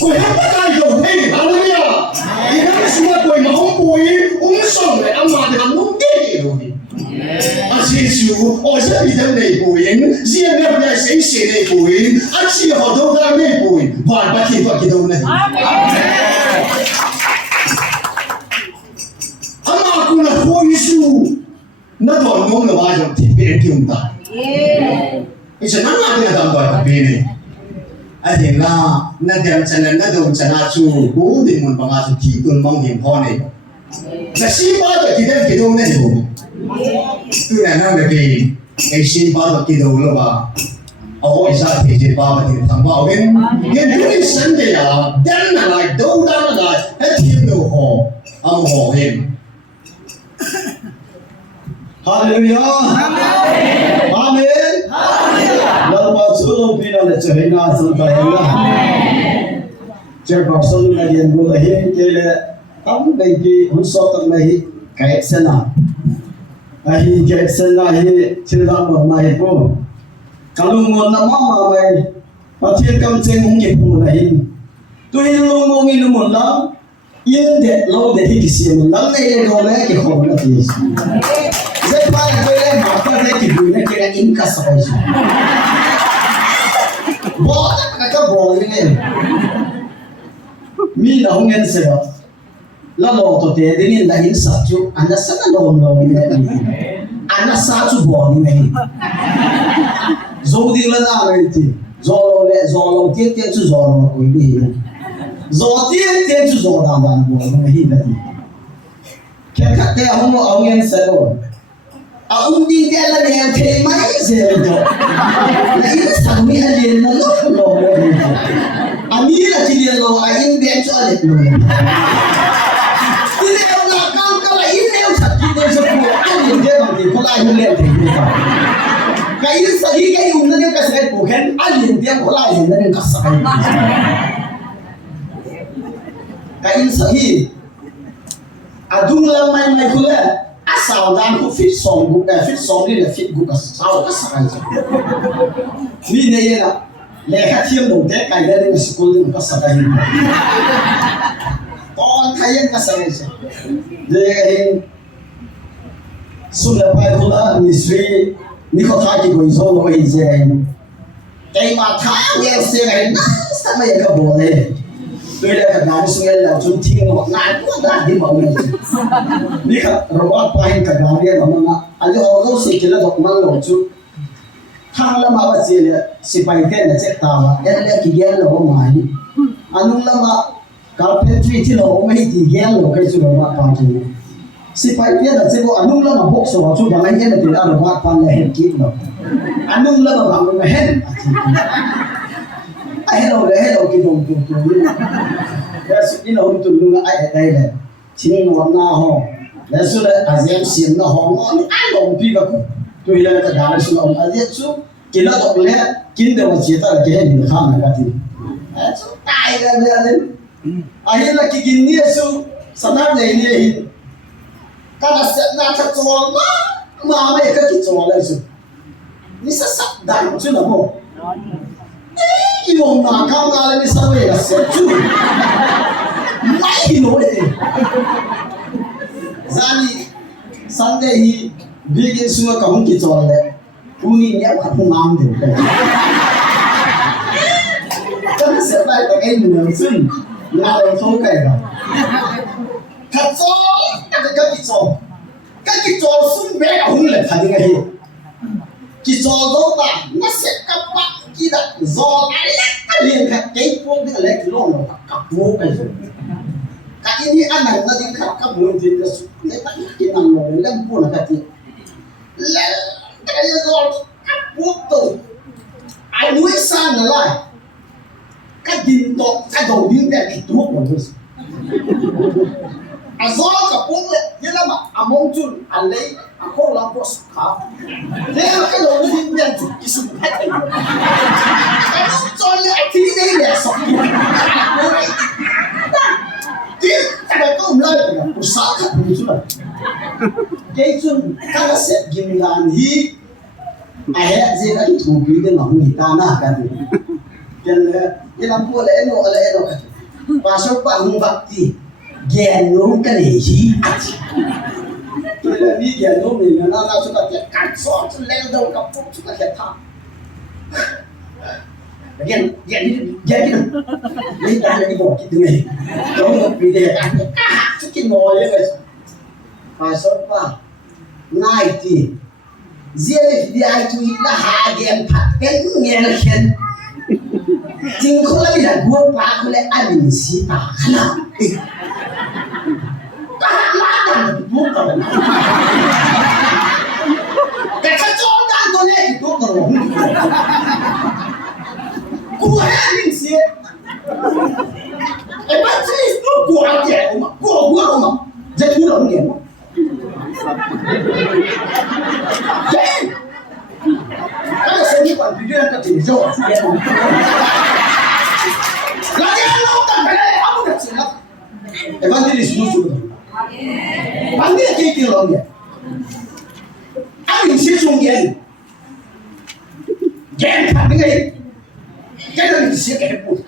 quỷ hắn ta cài đầu thế hallelujah thì hắn xưa quỷ mà không quỷ uống xong lại âm mà thì hắn không biết rồi Giêsu ở sẽ bị đâm này quỷ riêng em lại sẽ xé này quỷ chỉ họ đâu ra này quỷ và bắt khi vào cái đâu này ama cũng là khối Giêsu nó còn muốn là bao giờ thì biết chúng ta ý cho nó là cái làm bài biết này anh là nó đem chân nó dùng chân chú cố định một bằng áp chỉ tuân mong hiểm hoa này là xin bao giờ thì đem cái đâu này rồi tôi là nó là cái xin bao giờ cái đâu là bà ôi sao thì chỉ bao giờ thì thằng bảo bên cái cái sân này à đan là lại đâu đan là lại hết thiên đồ hồ ông hồ hiểm Hallelujah. Amen. Amen. Lần mà chúa vì nó là trở nên là sự tài hiệu là. Chờ vào sân là điện vô là hiện cái là tấm đầy kỳ hôn so tấm này cái sen à. Ai cái sen là hiện chưa ra một này cô. Kalau muốn làm mà mày và thiên cầm trên cũng nghiệp vụ này. Tôi luôn muốn nghĩ muốn lắm. Yên để lâu để thì cái gì mình lắm này rồi đấy cái khổ là gì. Rất phải tôi em bảo tôi thấy cái vui này cái là in cả sợi rồi. Bỏ tất cả các bỏ như này. Mi là không nghe sợ. Là lo tôi thấy đến là in sạch chú. Anh đã sẵn là lo như này. Anh đã sát chú bỏ như này. Rồi đi lên nào này thì. Rồi lo tiếc chú rồi mà quý vị. Rồi tiếc chú rồi nào bạn bỏ như này. Cái khắc thế không nghe sợ rồi. Ông đi theo là đèo thế mấy giờ rồi, là ít thằng mi anh liền nó lúc rồi, anh nghĩ là chỉ liền rồi anh in bé cho anh rồi, thì đeo là con là ít đeo thật thì đeo cho cô anh liền thế mà thì không ai không đeo thì như vậy, cái ít sao đi cái dùng nó đeo cái sợi cổ khen anh liền đeo có lại liền nó đeo cái sợi, cái ít sao đi, đúng là mày cũng là sao đang có fit song book fit song đi là fit book sao cái sai rồi vì này là lẽ khác thêm một cái cái đấy là school đi cái sai rồi con thấy cái sai rồi để sudah phải có là ministry ni có thay cái người rồi rồi gì cái mà thay cái sai này sao mà cái bộ này tôi đã gặp nhau với là chúng thiên hoặc ngài cũng đã đi bảo mình đi gặp rồi phải gặp nhau đi mà anh ấy họ có sự kiện là đọc mang lòng chú thằng là mà bắt gì là si phải thế là chết tao em là cái ghen là không mày anh là mà carpentry thì là không mấy thì ghen là cái chú là bắt gì si phải thế là chỉ có anh là mà bốc số chú bằng anh là thì là bắt pan là hết kịp rồi anh là mà bằng hết hello cái đồng cái nó tụi nó ai đây này chính nó na ho là số là azem xiên nó ho nó ăn đồng pi cái tụi là cái đó là số ông azem số cái nó đọc lẽ kinh đều chỉ ta là cái hình khám này cái gì số tai ra lên ai là cái kinh này số sản phẩm này này cái là sẽ ra thật rồi mà mấy cái rồi là số你是啥单子了么？用哪刚刚的稍微的是住，没有嘞。Zani Sunday hi bigin semua kamu kicau le, puni ni apa pun am tu. Kan sebab pakai nuansun, nak orang tahu kan? Kacau, ada kicau sun berahun le, tadi kan hi. Kicau tu tak, nasi kapak kita zon liền khát cái cuốn cái lấy cái lon nó cặp vô cái rồi cái ini anak tadi cặp muốn gì là lấy bắt cái nằm rồi lấy cuốn là cái gì lấy cái zon cặp vô tu ai nuôi sang là lại cái điện to cái đầu điện cái thuốc rồi zon cặp vô vậy là mà mong chun lấy cô làm boss khá thế mà cái đầu điện cái sự hết rồi cho lại thì đây là sọc thì cái này có lời của sao thật như thế này cái chuyện các sẽ ghi làm gì ai hết gì cái thủ quỹ cái ngọc người ta na cái gì yang lampu ala eno kan pasal pak bakti genum kan hi tu le ni genum ni na suka kat so lel do kapuk suka ta jadi ni dah lagi bawa gitu ni kalau pilih kan sukin mau ya guys pasal pak naik ti Zialif dia itu dah hadiah pakai ngelken. Tinggal lagi dah gua pakai le adin si tak lah. Mana bukan? Kacau dah tu le itu tu. Gua adin si. Macam itu gua aja, gua rumah. Jadi gua orang dia. Jangan. Kalau saya ni pun video yang terjadi. Lagi Allah tak boleh. Apa dah silap? Evangelis musuh. Panggil kiki orang dia. Apa yang sih sungguh? Jangan panggil. Jangan disini keput.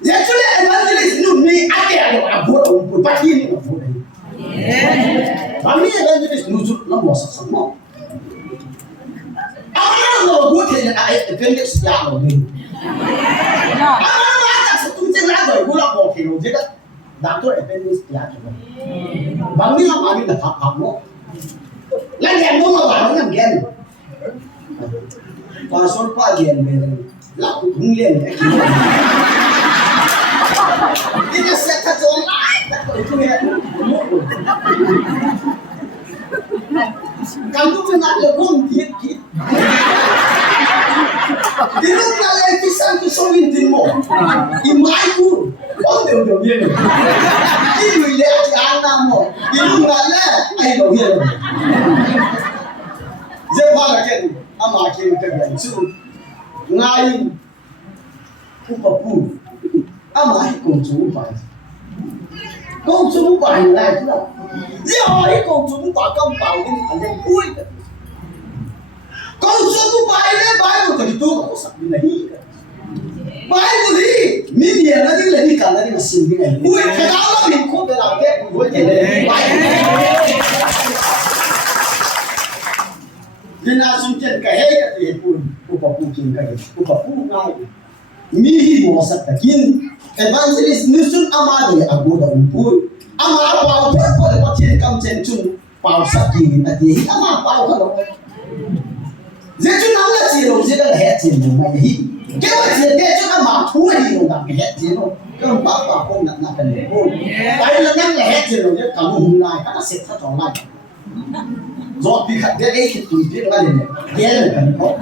Jadi evangelis ni ada abu abu pagi ni abu. Kami evangelis nujud nama sama. Apa buat yang ayat evangelis yang ni? Apa ada satu jenazah gula boleh juga. Doktor evangelis yang tu. Kami apa dah kamu? Lagi yang mana yang gen? Pasal pagi yang ni, laku tungguin. Ini saya kacau itu ya. Kamu tu nak lebon kit. Dia nak lagi kisah tu soalin demo. Imai pun, oh dia. Ini lihat anak mo. Ini nak leh, ayo dia. Jadi kan, amak kita kerja itu ngai upapu. Amak ikut cuba. Kau cuba lah tu. Dia ikut cuba kau tahu ni ada kuih. Kau cuba ni baik tu itu kau sakit ni. Baik tu ni, media nanti lagi kalau ni masih ni. Kuih kalau ni kau dah ada kuih jadi baik. Dia sunjat kahaya kata pun upapu kini upapu ngai. Mihi mosak takin. Evangelis nusun amade agoda umpur ama pau pau patien kam cencun pau sakki ati ama pau kalau jeju namla siro jeda het siro mai hi kewa jeju ama thuai no da het siro kam pa ko na kan ko pai la nang het siro je kamu hunai kana set tha chong lai zo pi khat de ei ki tu pi la ne ye le kan ko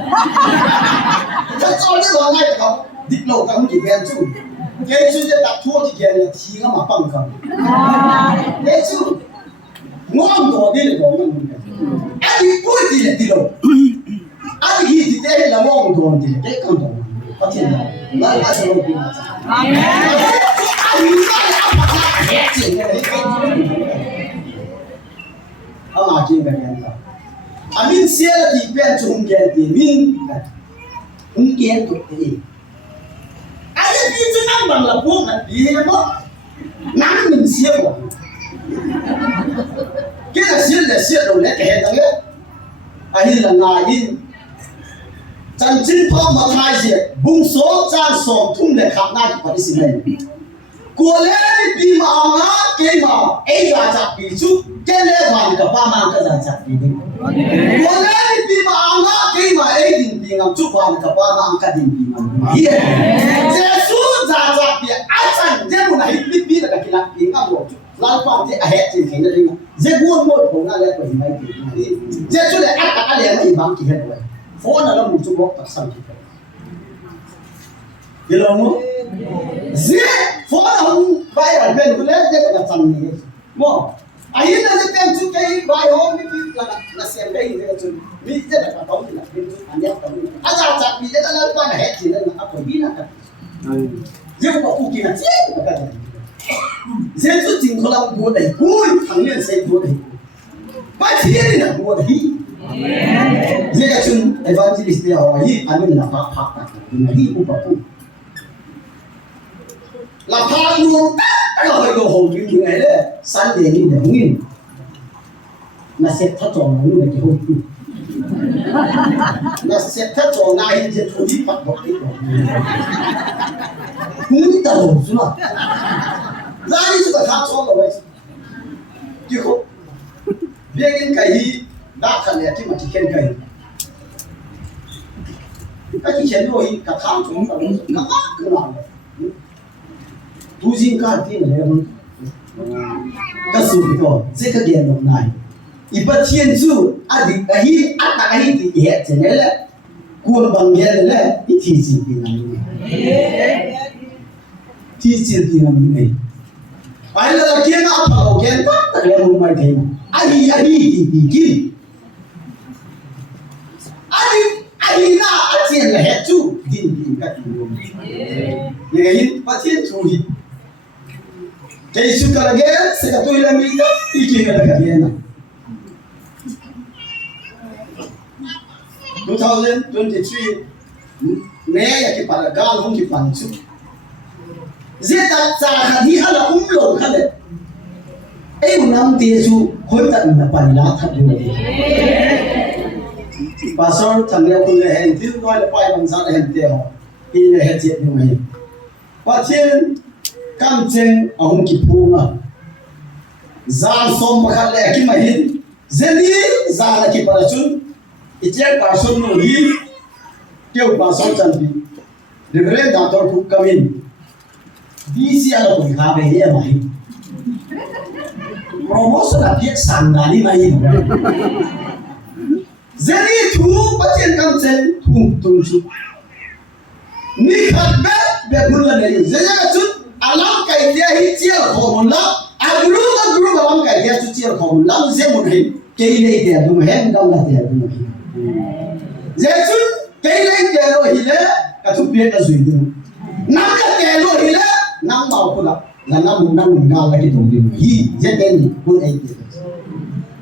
ta chong de lo lai ko dik lo kam ki ben chu Yesu je tak tua di kian ti nga ma pang kan. Yesu ngom do di le do nga. Adi pui di le di lo. Adi hi di te la ngom do di le te kan do. Pa tian da. La la se lo bi ma. Amen. Adi ma la pa la ye ti ne le ke. Ama kin ga yan ta. Amin sia la di pen chung gen di min. Gen tu te. Ada itu nambang lapung dia apa? Nang min siapa? Kita siap dulu lek hebat ya. Akhir langain. Janjin pau matai siap. Bungso jan som tung lek khapna pada sini. Kuala di mana kema? Raja pisu kelevan kepaman kerajaan ini. Kuala di mana kema? Dengan cukup kepaman kadin. Iya. Yesus Raja dia asan dia mau naik pipi dekat kita tinggal lo. Lalu pun dia ahet sini ni. Dia buat mau pun ada apa yang baik. Dia sudah ada yang ibang kita buat. Phone ada muncul waktu sampai kita. Jelas mu? Dia phone hong viral ben boleh dia dekat sana. Mo. Akhirnya dia pencu kayak viral ni na siapa ini dia tu. Ni dia dekat tahu ni. Anda tahu. Ajar dia tak lalu pada ahet sini apa bina kan. Dia buat ukir nanti. Dia tu tinggal dalam buat dah. Buat tangan saya buat dah. Baca ni nak buat dah. Dia kacun evangelis dia awal ini, amin nak pak. Ini upapu. là pha luôn cái là hơi đồ hồn như ngày đấy sáng để đi để nguyên là sẽ thắt tròn nó như cái hồn là sẽ thắt tròn ngay trên chỗ đi bắt bọc cái núi tàu xuống mà ra đi sự thắt tròn rồi chứ không biết cái gì đã thành là chứ mà chỉ khen cái chỉ khen rồi cả thang chúng ta nó cứ làm tu gì cả thì là cái sự đó dễ cái điện động này ibat thiên chu adi ahi ata ahi thì hết thế này là cuốn bằng nghe là ít thì gì thì làm thì gì thì làm này ai là kia nó bảo kia tất cả là một mai thế ahi thì kim ahi na achian là hết chu din cái gì này bắt thiên chu thì cái sự cái cái sẽ cái tôi làm gì thì kia là cái gì nào 2023 nè cái phần cao không cái phần chút dễ ta trả đi ala lộ khăn đấy ấy một năm tiền chú khối tận là phần lá thật nhiều đấy pastor thằng leo con lệ hèn tiếng nói là quay bằng giá hèn tiền thì là hết chuyện như vậy và thiên cam chân ông kịp phu mà ra xong mà khăn lệ cái mày hin dễ đi ra là kịp là chút Ichel person no hi kêu person chân đi Reverend Dr. Cook come in DC ala ko ha be he mai promotion là biết sang đã đi mai zeni thu patien kam chen thu tung chu ni khat be bul la nei zenya chu alam kai dia hi chiel ko mon la agru alam kai dia chu chiel ko mon la ze mon hi ke nei dia du hen dam la dia du Jesus cái này kẻ rồi thì lẽ cả thúc biết là gì được nắm cái kẻ rồi thì lẽ nắm bảo cô là nắm mình ngao cái đồng tiền hi rất đen quân ấy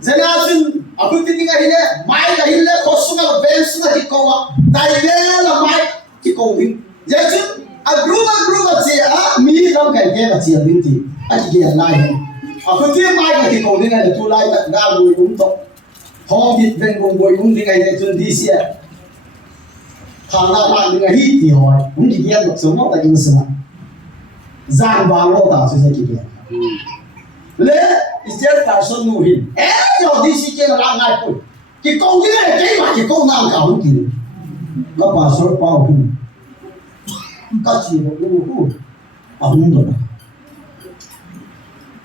giờ nào xin à cứ tin cái này mai cái này có số nào bên số nào thì có tại vì là mai thì có gì Jesus à group gì à mi làm cái mà chỉ là gì à chỉ là lại à cứ tin mai cái thì có gì này là tu lại đã rồi cũng tốt họ biết bên cùng bồi cũng thì cái này chuẩn đi xe thằng nào làm cái hít thì hỏi cũng chỉ biết được số một là những sự giang vào lô tạo sẽ chỉ biết lẽ Israel person nu hin rồi đi xe là làm ngay thôi chỉ công cái này cái mà chỉ công nào cả không kịp có bà số bao hùng có chỉ một cái hùng ông rồi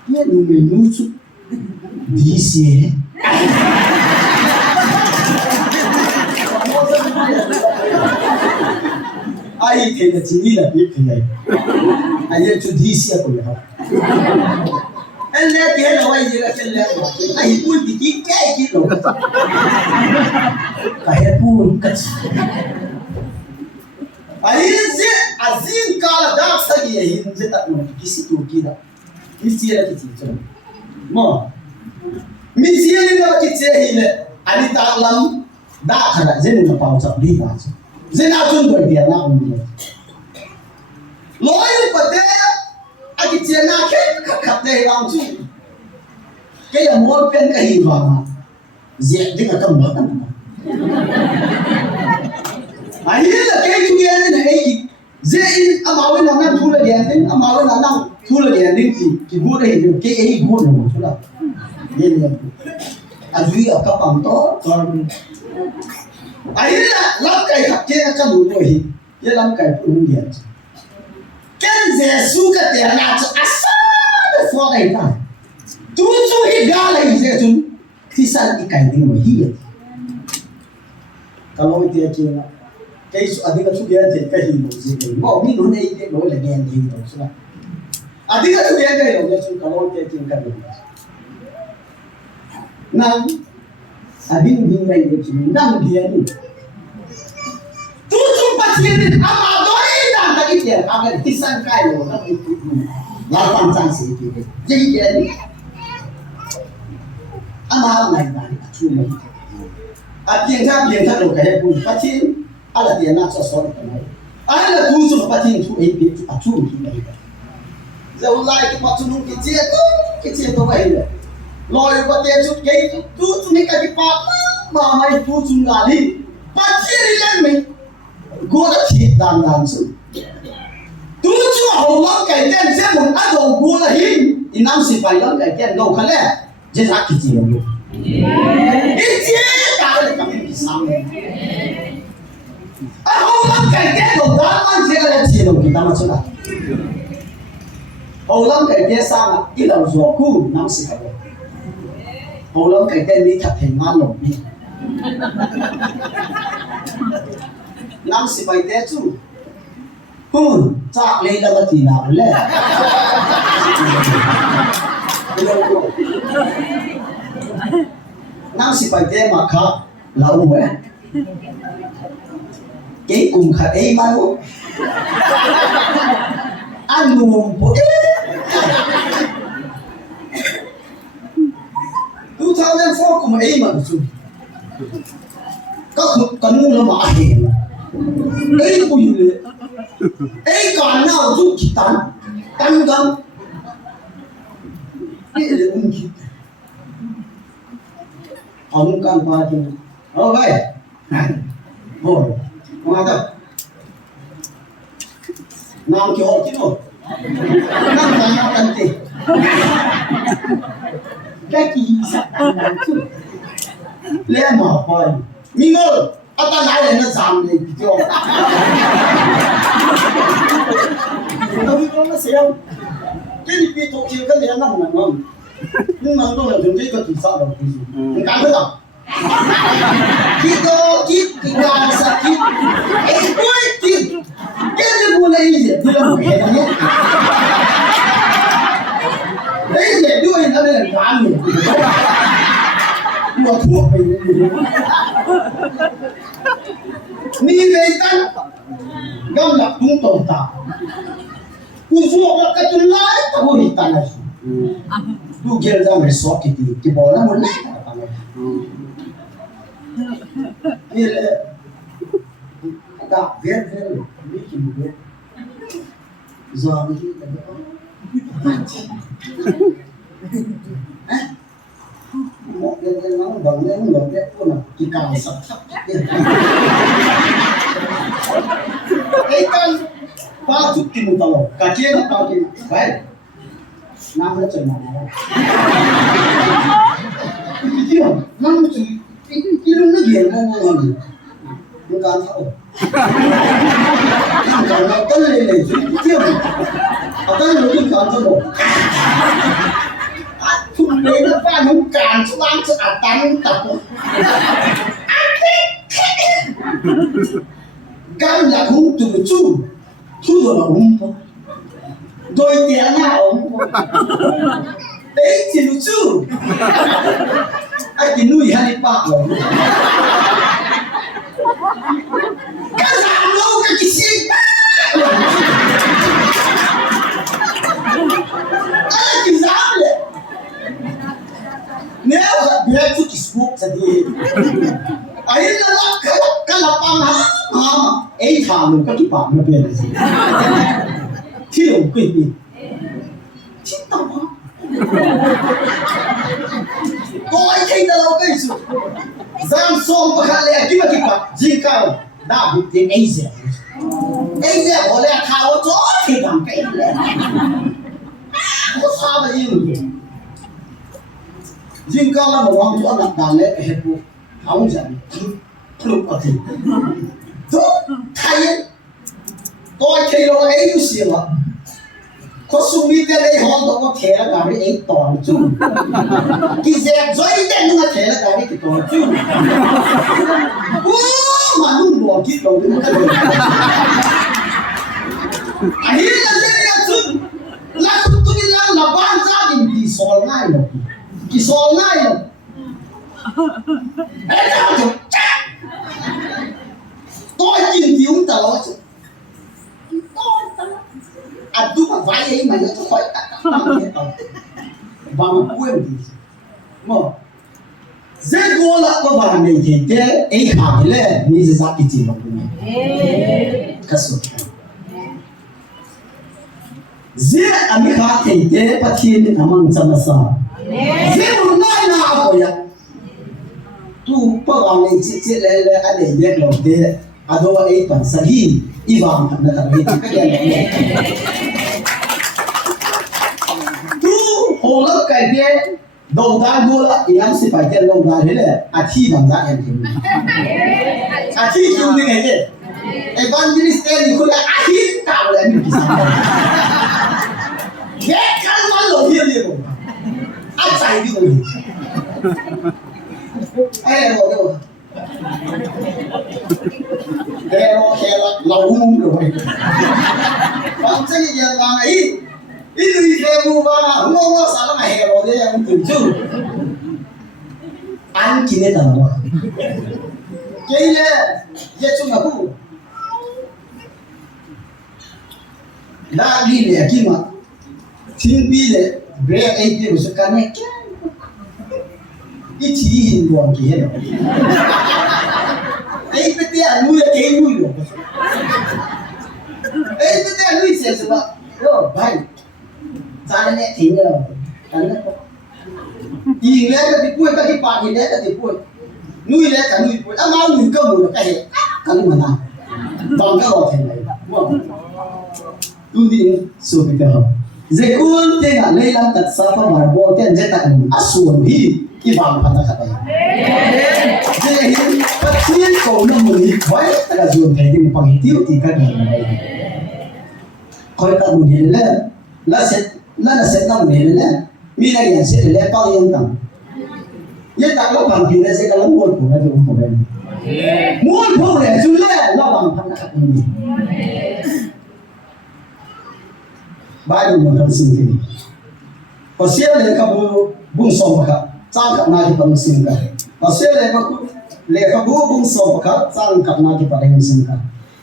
biết mình nuôi chút đi xe ai thì là chỉ là biết cái này ai là chú đi xe của họ anh lấy tiền là ai gì là cái lấy ai buôn thì chỉ cái rồi cái buôn cái ai là azim cả đã sao cái gì hiện tại tận cái gì tu kia đó cái gì là cái gì chứ mà mình gì là cái gì này anh ta làm đã thành ra dân nó bảo trọng đi vào dân nào chung bởi tiền nào cũng được lối bật đê anh cái tiền nào kết khắp đây làm chứ cái là muốn bên cái gì vào mà dẹp thì là cầm nó cầm anh là cái chú kia này cái dễ âm áo bên nào thu là đèn đến âm áo bên nào thu là đèn đến thì mua đây cái ấy mua được một chỗ nào nên là anh duy ở các bằng tốt còn ấy là lắm cái thật kia các đủ rồi cái lắm cái cũng điện cái dễ su cái tiền là cho asa để phô này ta tu chú hi ga lại dễ chú thì sao cái đi mà hi kalau dia kia cái số anh cái chú điện thì cái gì một gì mà mình nói này cái nói là điện gì đó chứ anh cái chú điện cái nói chú kalau dia kia cái gì năng abin din mai da shi nan biya ne tutun patient amma dole da ta ite aga tisan kai no na itu la pantan se ke ji ke ni amma mai da ni chu mai a bien ta do kai bu patient ala dia na so so ka mai ala tu su patient tu e a chu ki mai dầu lại cái bọn chúng cái chia tôi vậy rồi lòi vào tiền chút cái tu chúng cái bát mà mày tu chúng là đi bát chia đi lên mình gua đã thịt đàn sự tu chúng hậu lắm cái tên sẽ một ăn đồ gua là hin thì năm十bảy lắm cái tên đâu khá lẽ dễ dàng cái gì luôn ít chia cả cái cầm cái sáng hậu lắm cái tên đâu đã mang chia cái gì đâu kita macam nào hậu lắm cái tên sang là ít đầu ruột cu năm十bảy hậu lắm cái tên đi thật thành ngon lắm đi năm十bảy tên chú chắc lấy là cái nào lên năm十bảy tên mà khác là ông ấy cái cùng khát ấy mà không ăn nuông bố 2004 cùng ấy mà chú có cần nó mà hiện ấy cũng như ấy còn nào chú chỉ tán tăng gấm cái là ông chỉ ông cần qua chú vậy rồi ngoài thôi nam chỗ chứ rồi nam là nam cần gì cái gì sao lẽ mà hỏi mình ơi ta nói là nó giảm đi chưa đâu nó xem cái gì bị tổ chức cái gì nó không nhưng mà tôi là chúng cái sao đâu mình cảm thấy không kita sakit kuit kita boleh je belum hebatnya je dua yang ada yang kami dua thuốc ni vetan gam là cũng tồn tại cu vuông là cái chân lái tao có hiện tại này tu kia ra mình xóa cái bỏ nó muốn lấyนี่แหละก็เวียนไม่กินเวียนจอมที่แต่ก็หมดเลยน้องบังเลยหมดเลยพวกน่ะกินกาวสับไอ้กันป้าจุดกินตลอดกะเจี๊ยบป้ากินไปน้ำมันจะมาแล้วเดี๋ยวน้ำมันจะIlu na gian mo mo ni. Yung kanta ko. Yung kanta ko le. Tiyo. Atan mo yung kanta mo. At tunay na pa yung kanta lang sa atan ko. Gam là không từ chú. Chú rồi là không. Đôi tiếng là không. Đấy chỉ là chú. Ai nuôi hai ba rồi, cái giảm lâu cái gì, ai cái giảm đấy, nếu là biết chút cái scoop thì, ấy là cái là bằng ấy thằng nó cái bằng nó biết gì, thiếu cái gì, chết tao coi thấy đâu cái sự giam xôm và khăn lẹ kia mà gì cao đã bị tiếng ấy dễ bỏ lẹ thao chó thì bằng cái lẹ có sao mà yêu gì cao là một hoàng chỗ đặt đàn lẹ hết bộ không giận lúc ở thì tốt thay coi thấy đâu ấy như xìu à có suy nghĩ cái đấy họ đâu có thể là cả cái ấy toàn chung cái dẹp dối đến nó thể là cả cái toàn chung mà luôn bỏ kít đầu đến cái đời ấy là cái này chung là chúng tôi là ban gia đình thì xóa ngay rồi thì xóa ngay rồi ấy là chúng chắc tôi nhìn tiếng tao nói chung anh tu mà vay ấy mà nó khỏi và một quên gì mà dễ qua là có vài ngày thì cái ấy hàng lên như thế sao cái gì mà cũng cái số zia ami kha theite pathin amang chamasa zia unai na ko ya tu pa ga ni chi le le ade yek lo te ado ai pan sagi iwang na ka ni ka ya tu hola ka de đầu đa đua là em sẽ phải tiền đầu đa thế này à thi bằng giá em thì à thi chung như này chứ evangelist em thì là à thi tạo lại mình sao ghét cái món đầu tiên đi rồi ăn chạy đi rồi ai là rồi đâu kẹo lâu không được rồi còn cái gì mà ấy itu ibu bapa ngomong salah hero dia yang tujuh an kini tahu kayaknya dia cuma aku lagi ni akimat tinggi le break itu sekarang itu hinduan kira itu dia lu ya kayak lu itu dia lu siapa yo baik Saya ni tinggal, kan? Tinggal tapi pun bagi pagi ni tapi pun, nui le kan nui pun, ama nui kau nui kaya, kan mana? Bangga orang tinggal, tu ni so kita. Zekun tengah lelang tak sapa marbo tian jetak asuan hi ibang pada kata. Jadi kecil kau nak muni baik tak ajuan kayak ni panggitiu tiga dengan baik. Kau tak muni le, la set là sẽ nằm này nè, vì là hiện sẽ để bao nhiêu tầng, hiện tại nó bằng tiền sẽ có lắm muôn của nó dùng của mình, muôn phong để chú lẽ nó bằng phân đặc biệt gì, bao nhiêu người sinh gì, có xe này các bố bung sông bạc, trang cặp na thì bằng sinh cả, có xe này các bố bung sông bạc, trang cặp na thì bằng sinh cả,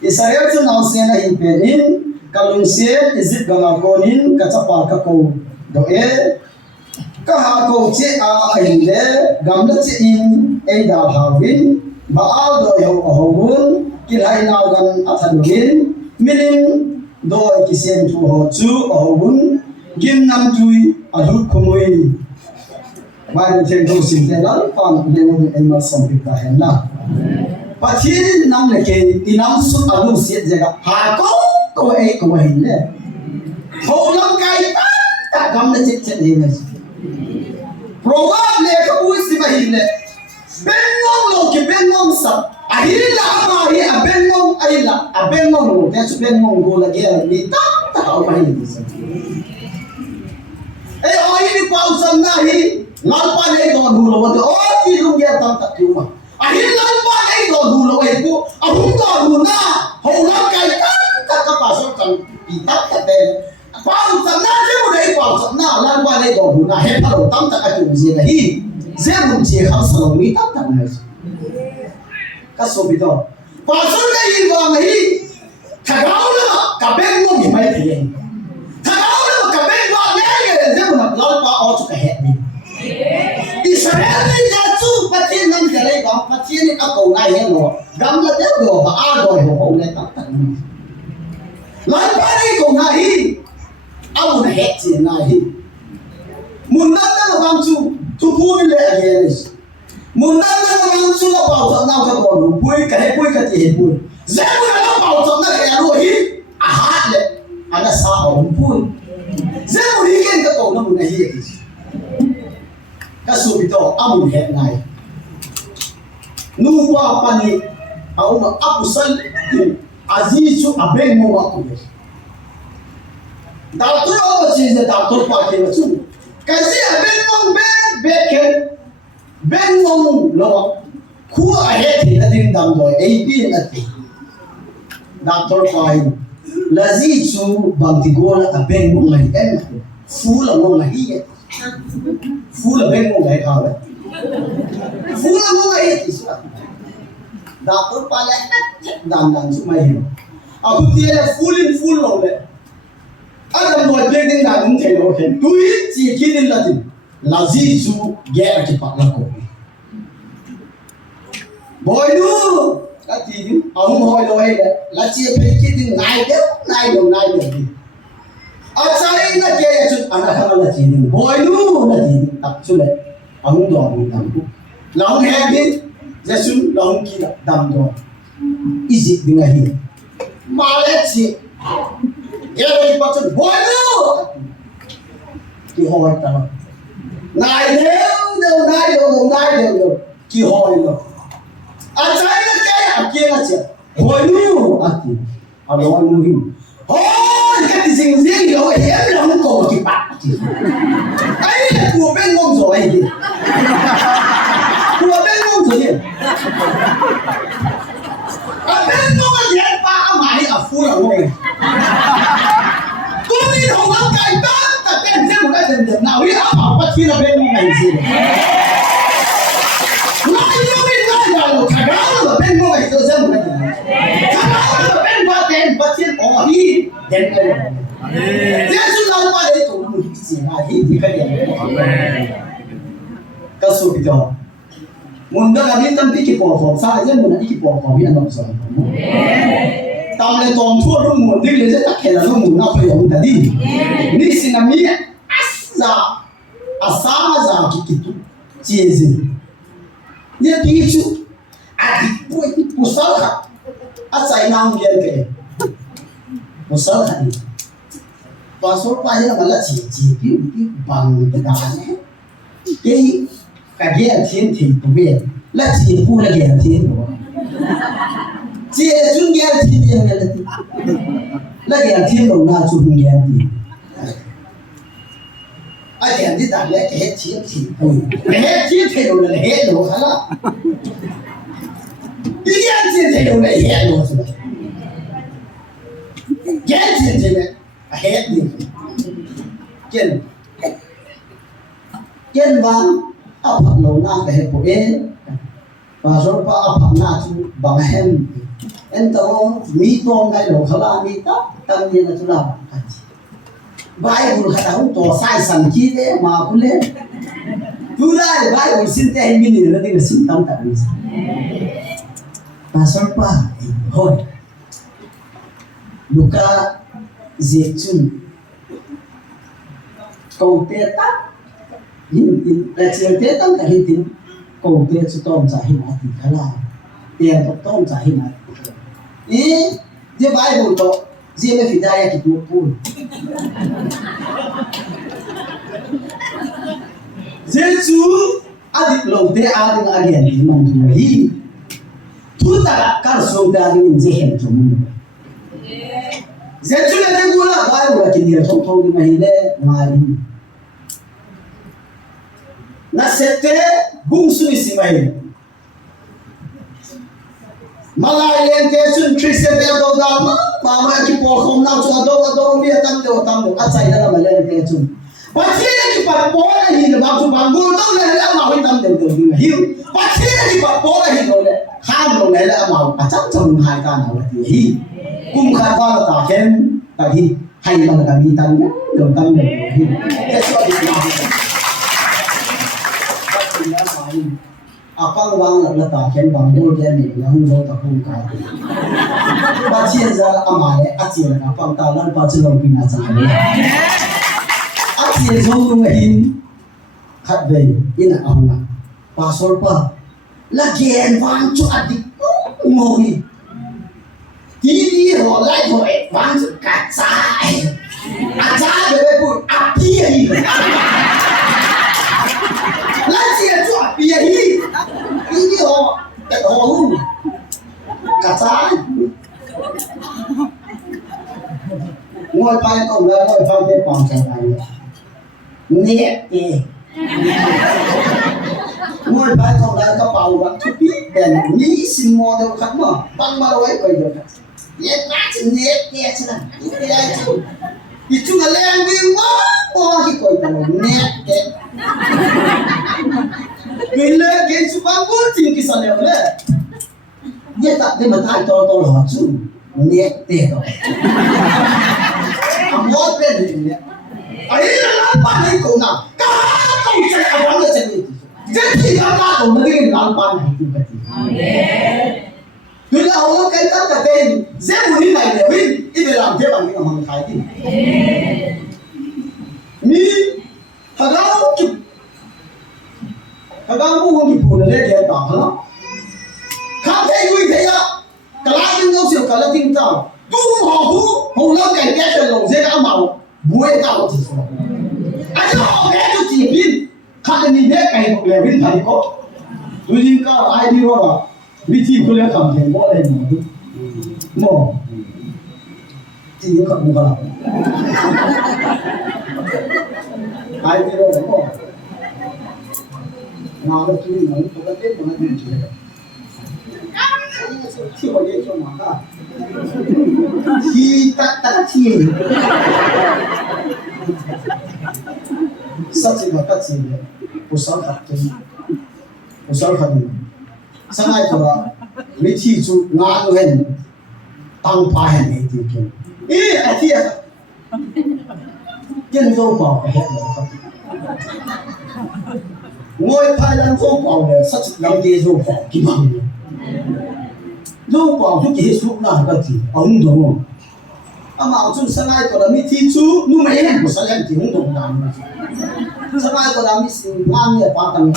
Israel cho nào xe này hiện bên kalung se izit ganga konin kachapa ka ko do ka ha ko che a aile gamla che in e da havin ba a do yo howun kilai na gan athanuin minin do kisen tu ho chu howun gim nam tui adut khomoi ba ni chen do sin te dal pan le mo e ma som pi ka hen na pathin nam le ke inam su alu se jaga ha ko cô ấy cũng hình đấy, hồ lâm cay tất cả nó chết đi này, program này các bố sĩ mà hình đấy, bên ngông lồng cái bên ngông sập, ấy là mà ấy là bên ngông lồng cái chỗ bên ngông cô là kia đi tất cả mà hình gì ấy ôi đi qua sân này, lăn qua đây còn đủ rồi, ôi đi luôn kia tao tập cứu mà, ấy lăn qua đây còn đủ rồi cô, không còn đủ na, hồ lâm cay các pasal kan kitab kata pau sana je budai pau sana lan wa dai go na he palo tam tak atu je nahi je mun je kham salong mi tam tak na ka so bi to pasal dai wa nahi thagau na ka ben mo mi mai thien thagau na ka ben wa ne je mun lan pa o chu ka he mi Israel ni ja chu patien nam je lai ba patien ni ka ko nai he lo gam la de do ba a do ho ne tam tak lại ba đi cùng này, ông này hết chuyện này, muốn năm đó là bao nhiêu, thu phu đi lệ gì này, muốn năm đó là bao nhiêu là bảo trợ nào cho bọn bui cái gì hết bui, dễ bui là bảo trợ nó cái đuổi hít, à hát lệ, anh là sao ông bui, dễ bui đi cái cổ nó muốn này gì, cái số bị to ông hết này, nu qua pani, ông mà áp sân azizu abeng mo ako yes doctor o cheese doctor pa ke chu kasi abeng mo ben mo lo khu a he thi na din dam doi ab na ti doctor pa lazizu bantigola abeng mo ngai en fu la mo ngai fu la beng mo ngai ka le fu la mo ngai ti sa doctor pa le dam chu mai hiểu à bút tia là full rồi đấy anh làm mọi việc đến là cũng thấy rồi tuy chỉ khi đến là gì chú ghé cái bạc là cổ bồi nu cái gì ông hỏi rồi là chia phải khi đến ngày đâu đi Achai na ke chu anak la chi ni boy nu na chi tak chu le ang do ni dam ku long he bin jesu long ki dam do easy ding a hi ma le chi ye le pa chu boy nu ki hoi ta nai đều ki hoi lo achai na ke a ke na chi boy nu a ti a lo nu hi cái gì riêng riêng rồi hiếm là không còn kịp bạc ấy là của bên ngông rồi gì của bên ngông rồi gì ở bên ngông là gì ba mày ở phu là ngông tôi đi đâu có cái đó là cái gì một cái gì nào đi áo bảo bắt khi là bên ngông này gì nói như bên ngông là một cái đó là bên ngông này tôi xem một cái gì cái đó là bên qua tiền bắt thiên có đi đến đây Yesu na pa de to mu hisi na hi ka ya ka su bi to mun da ga ni tam pi ki po fo sa zen mun ki po fo bi an so tam le tom thu ru mun di le ta ke la lu mun na pa ya mun da di ni sin na mi asa asama za ki ki tu ji zi ni pi chu a di pu sa ka asa ina un bien ke pu sa ka ni Pasal pahit malah ciri bang kita ni, cái dia thiên thì cũng biết, là chỉ phu là dia thiên rồi, chỉ chúng dia thiên là dia thiên rồi na chúng dia thiên, ai dia đi đặt lại cái hết thiên thì phu, cái hết thiên thì rồi là hết rồi hả là, cái thiên thì rồi là hết rồi, cái thiên thì hết đi kiên kiên vang áp lầu na cái hệ bộ en và rồi pa áp na chu bằng hem en tao mi tôm cái lầu khala mi ta tăng nhiên là chu la bài bùn khát hóng to sai sẵn chi thế mà cũng lên chú lại bài bùn xin tên mi nữa thì là xin tâm tận và rồi pa thôi Luka diệt chun cầu tê tắc hình tin là chiều tê tắc tại hình tin cầu tê cho tôm trả hình thì khá là tiền của tôm trả hình ý ਜੇ bài bùn to ਜੇ मैं फिदा या कितने पूल ਜੇ chú adik lâu tê adik agen thì mình chú hi thu ta cả số ta đi mình dễ hiểu cho mình Zetu na tegula bayo wakinia tongtong di mahile ngari. Na sete bungsu isi mahile. Malay lente sun Christian de do dama mama ki por khom na chu ado mi tam de atsai na malay lente sun. Pachina ki par pora hi na ba chu bangul do le la ma wi tam de di hiu. Pachina ki par pora hi do le kham lo le la ma acham cham hai ta na la hi. Kum khát qua là tả khen tại hi hay là cả mi tăng nhá đường tăng này hi cái số đi làm các chị đã nói apa vang là tả khen bằng ngôi khen này là không có tả không cái ba chia ra là amai á chia là phong ta lần ba chia lòng pin là sao á chia giống như hi khát về in là ông à ba số pa là khen vang cho adik ngồi Didi họ lại rồi bán sự cả trái để bây bụi api ấy lại chia cho api ấy Didi họ cái họ hung cả trái ngồi bay công là ngồi phong cái phòng chạy này nhẹ đi ngồi bay công là cái bầu bạn chút biết đèn nghĩ xin mua đâu khác mà băng mà đâu ấy bây giờ Yet that's net yes na. Itu ngalang biwa oh ki ko ito net. Bila ke subangul ting ki sa level. Ye tak de matai to ho chu. Net te to. Amot pe ni. Ai la pa ni ko na. Ka ko sa abang sa ni. Jadi ka ko mari lang pa na hitu ka ti. Amen. Tuy là ông cái tất cả tên dễ muốn này để win ít để làm thế bằng cái bằng thái thì 刚不我给补了那点打了，看这贵这呀，格拉丁都是格拉丁照，都好不，好了改变的龙这个毛不会到我指出来，而且好改就解拼，看着你那改不了问题个，最近个 ID 了，你记不了看见我来你，么，今天可不个了，ID 了么。nào được tôi nói tôi đã biết mà nó chuyện gì thì có gì cho mà ta khi ta thì sao chỉ có cái gì của sao khát sáng nay tôi đã lấy chi chú ngã lên tăng pa hình này thì kiểu ý à thì chân dâu vào cái hết rồi ngôi thái lan dâu bảo là sát thực lắm cái dâu bảo cái bằng dâu bảo chút cái số là cái gì ông đúng không? Mà chúng sáng nay có là mi thi chú nu mấy năm của sáng nay thì không đồng làm sáng nay có là mi ngang nhà ba tầng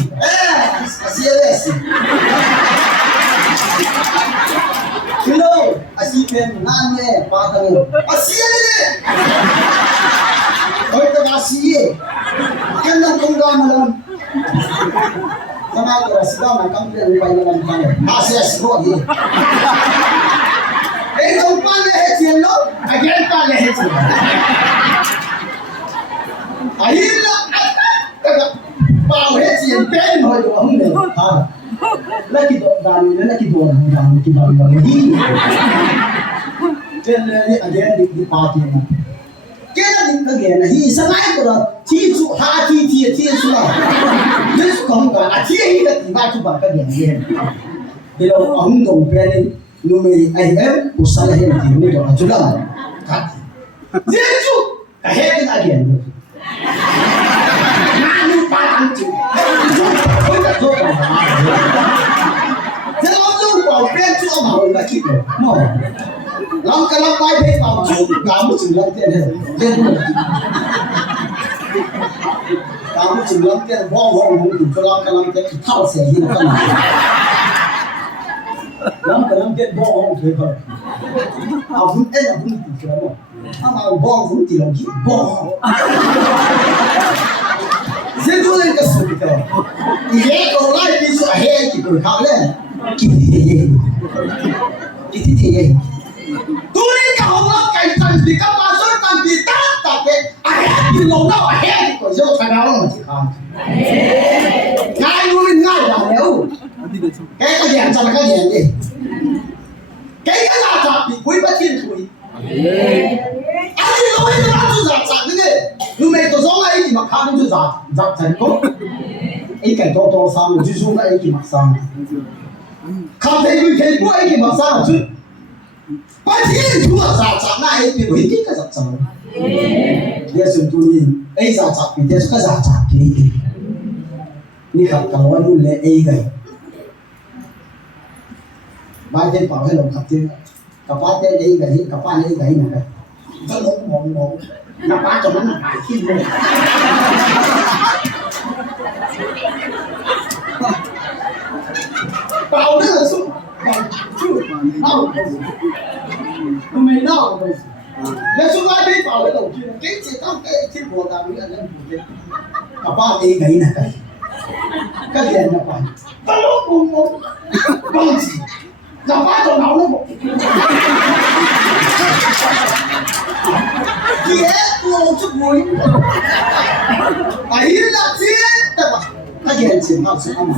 CLS hello asipem ngang nhà ba tầng CLS tôi có CLS cái nó không ra mà làm sama ko sida na kample upay na lang tayo asias ko di eh kung paano hetien no again paano hetien ayun na kaga pao hetien pen ho yo ang ne ha laki do dami na laki do ang dami ki dami na hi then again di party na kaya din kagaya na hi sa ngay ko na thi su ha thi su na this kong ka a thi hi ka ti ba chu ba ka gen gen pero ang dong pe ni lu me ai em usala hen ti ni do chu la ka je chu ka he din again na nu pa ang chu ko ka zo ka je lo zo ba pe chu ma ho la ki mo lắm cái lắm bay bay vào chỗ làm một chừng lắm tiền hết tiền luôn làm một chừng lắm tiền vong vong không đủ cho lắm cái thao xẻ gì nó cần lắm cái lắm tiền vong vong thôi thôi à vốn em là vốn đủ cho lắm mà vong vốn chỉ là gì vong sẽ tôi lên cái số cái thì còn lại đi số hết chỉ còn khá lên kỳ thì Turin ka hawak kay tanti ka pasor tanti tapi ayat di lona ayat ko yo thana lo chi khan ngai nurin ngai da leo cái gì cho cái gì đi cái là chặt bị quý bất thiên thủy anh đi nói cái đó chú giặt cái gì lúc này tôi giống ấy thì mà khá chú giặt thành công ấy cái to sang chú xuống ấy thì mặc sang không thấy quý thấy quý ấy thì mặc sang chứ But here you are that na e pe we ka za tsama. Yes tu ni e za cha pi des ka za cha ki. Ni ka ka wa lu le e ga. Ba den pa he lo ka tin. Ka pa den e ga hi ka pa le ga hi na ka. Ka lo mo na pa cho nó phải ki mo. Bao nữa là xuống. Mình nào rồi, nếu chúng ta đi vào cái đầu tiên, cái chỉ có cái chiếc bò đào nữa là lên một cái, cả ba cái này là cái đèn là phải, cái lỗ cùng một, bằng gì, cả ba cho nó một, kia cô chút muối, ấy là chết, cái đèn chỉ học sinh ăn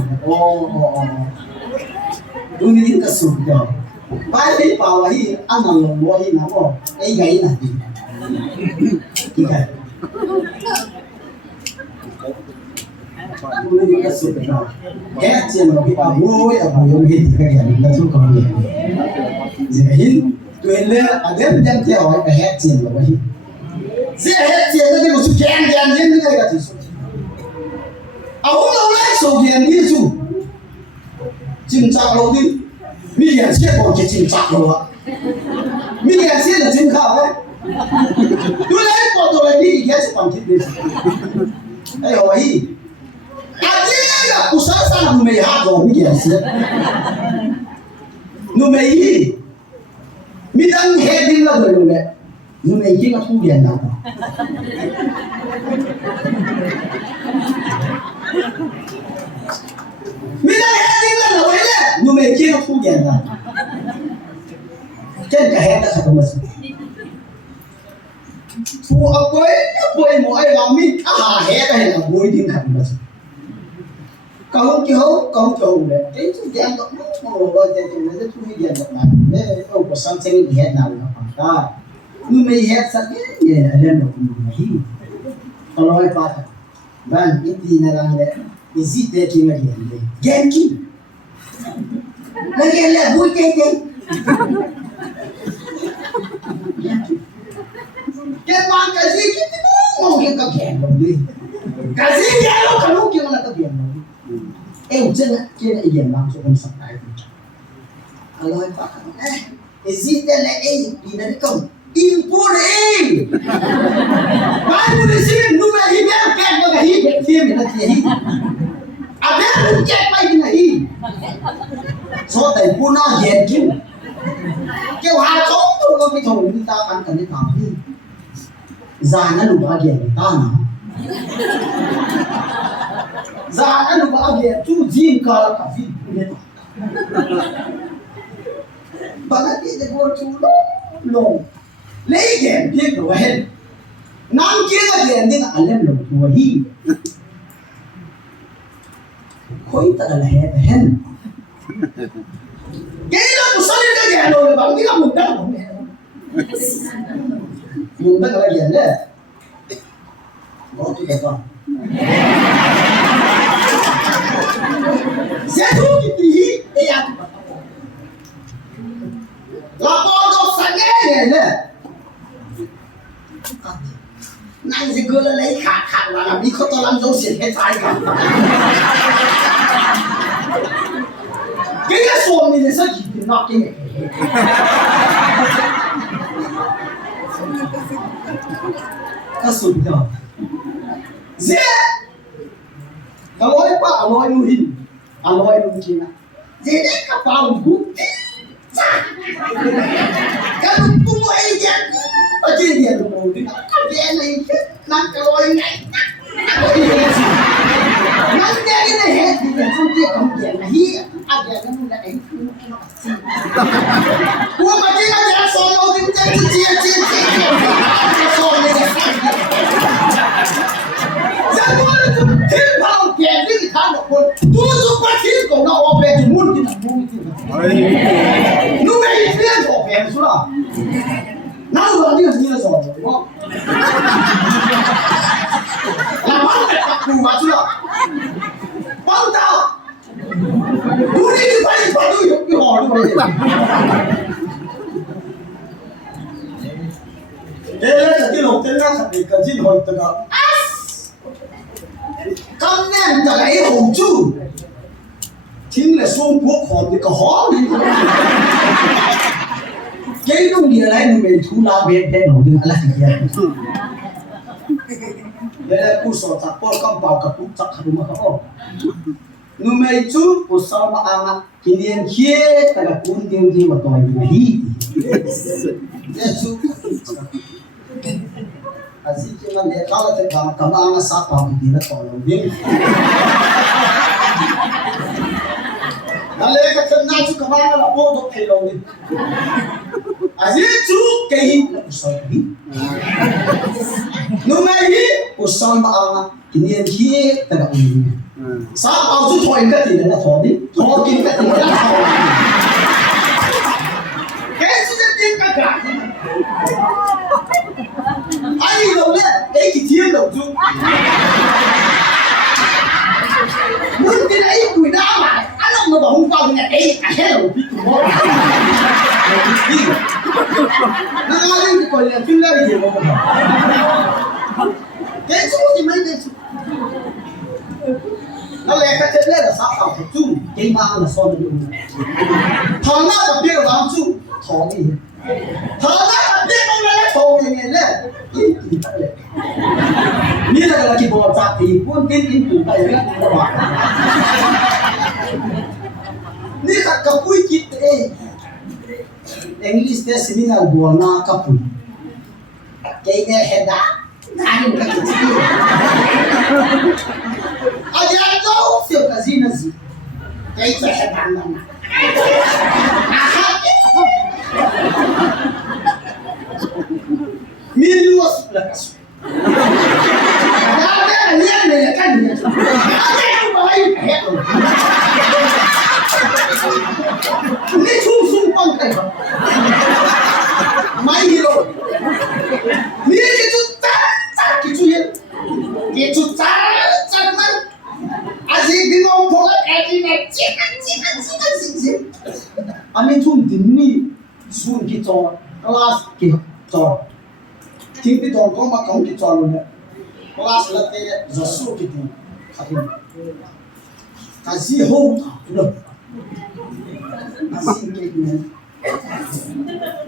đúng như cái sụp rồi. Bài đi vào hi ăn là lồng bò hi nào bò cái gáy là gì kì cái đúng như cái sụp rồi cái chuyện mà bị bảo mua ở ngoài ông hi cái gì là chú còn gì gì hi tụi lên ở đến đem theo cái hết chuyện rồi hi gì hết chuyện nó đi một số kén gì như cái gì ông đâu lấy số tiền đi chú chim chạc lâu đi mi liền xét bọn cái chim chạc lâu á mi liền xét là chim khảo đấy tôi lấy bọn tôi lấy đi cái sự bằng chim đi ấy hỏi hi à đi usah sana nu me ha go mi ke se nu me yi mi dang he din la do le nu me yi ka thu gen da mi dang he din la do le nu me yi ka thu gen da chen ka he da ka ma se thu apoi mo ai la mi ka he da he la boi din ka ma se câu kiểu đấy cái chú giang đó nó rồi thì chúng nó chú giang đó mà nếu ông có sáng chế gì hết nào nó phải ta nhưng mà hết sao cái gì là lên được gì kalau ai bắt ban ini nang le isi te ki ngai le gen ki lagi le bui te cái mang cái gì cái nó cái kẹn rồi đi cái gì cái nó cái nó kia nó cái kẹn eu chân kia là yên lặng cho con sắp lại aloy pa existe la ei pinari kom impure bai mu disi nu me hi be ke mo ga hi ke fi mi na ti hi abe mu ke pai na hi so tai pu na yen ki ke wa ko tu ko mi thong ni ta kan ni ta hi za na lu ba yen ta na za na lu ba yen tu jin ka la ka fi ni bạn đi để vô chú lồng lấy đèn biết rồi hết năm kia là đèn nên là lên lồng chùa hi khối ta là hết hết cái đó của sao cái đèn rồi bạn biết là một đất không đèn một đất là đèn đấy có cái đẹp không sẽ thu cái gì đây à là con đâu sáng nghe này nè năng gì cứ lấy khạc là làm đi không tao làm dấu xịt hết trái cả cái xuồng này sao chỉ được nọ cái này cái xuồng rồi dễ nói qua nói nuôi nói kia dễ đấy các bạn cũng cái cũng vậy vậy ở trên điện rồi thì cái điện này năng cái lôi này năng cái này hết thì không biết không điện này hi à điện nó là đánh nó của mà cái này là số nó tính chất chia số này giờ tôi thiên vào điện cái thằng nó còn tôi giúp bác sĩ của nó ở bên thì muốn thì muốn nó về phía của bên xuống nào nào rồi đi như rồi đúng không làm ăn phải tập trung vào chưa bao tao tôi đi phải tôi cái hỏi nó đây là cái lồng tên là cái gì hỏi tôi đó con em ta lấy hồn chú chính là xuống quốc hồn thì có khó đi cái lúc này lại mình thu la bên bên hồn thì là gì đây là cú sọt tập ball con bảo cả cú chắc không mà không nu mấy chú cú sao mà ăn cái niên kia ta là cú điên đi mà tôi đi đi đây chú Asik cuma dia kalau tengah kemana siapa yang dia tolong dia. Kalau dia kena tu kemana lah bodoh kelong ni. Asik tu kehi usai ni. Numai usai maanga kini dia tengah uni. Siapa tu thoi kat dia nak thoi ni, thoi kin kat dia nak thoi. Kesi dia kagak. Ai đâu đấy, cái gì thiên đầu chung, muốn cái đấy quỷ đá mà, anh ông nó bảo không vào nhà cái hết đầu biết tụi nó, nó nói cái còn là phim lên gì mà, cái số thì mấy cái số, nó lẽ cái chết lên là sao tạo thành chung, cái ba là so với nhau, thằng nào tập biết là làm chung, thằng gì thằng nào biết không là thằng gì này nè như là ki bo cha thì quân tin in tu ta ya ko ba ni ka ka pui kit e English te seminar bo na ka pui cái nghe heda anh ka kit aja đâu siêu cái gì nó gì cái phải heda na Minus plus. Ada lihat ni kan ni. Ada yang baik. Ni sum pang kai. Mai hero. Ni kitu tak kitu ye. Kitu tak man. Asyik di ngomong kaji na cikan. Amin sum dinni sum kita kelas kita. Chính cái tròn có mà không cái tròn luôn đấy, class là cái giáo sư cái gì, cái gì hông được, cái gì cái này,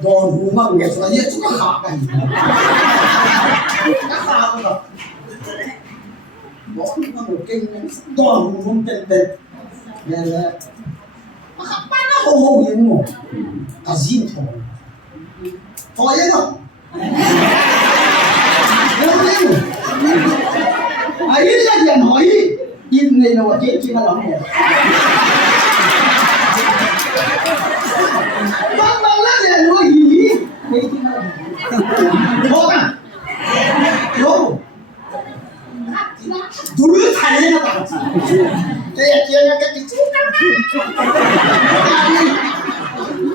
đòn hú mà người ta biết chúng nó học cái gì, nó học rồi, đó là một cái đòn hú không tên tên, nên là nó học bao nhiêu hông vậy mà, cái gì thôi, thôi vậy mà. Ấy là gì hỏi im này nó chết chỉ là lỏng này băng là gì nói gì không à không đủ thay nó bảo cái chuyện là cái chuyện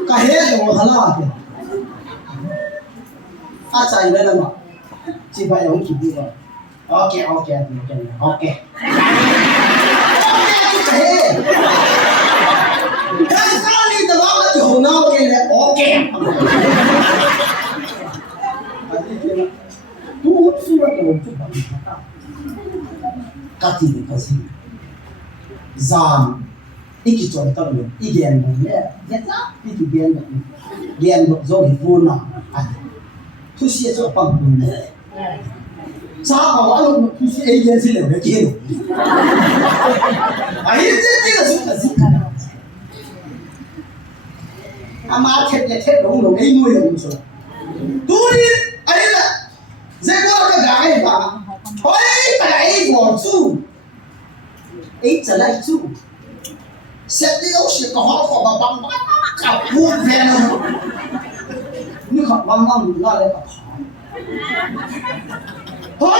cái hết rồi hả là chạy lên mà chỉ phải ông kịp đi rồi ok cái sao đi từ đó nó chủ nó ok là ok tu muốn suy ra cái chút cái gì giảm ít cái chuyện tâm luôn ít tiền mà nhé nhất lắm ít tiền được rồi vô nào thu xia cho bằng cùng này sao mà nói luôn thu xia agency là cái kia ấy thế là sự gì mà thép đúng rồi cái nuôi đúng rồi tôi đi ấy là dễ qua cái gái mà ôi cái này còn chú ấy trở lại chú sẽ đi đâu sẽ có họ có bằng cả buôn về luôn你看，往拿来个跑，嘿，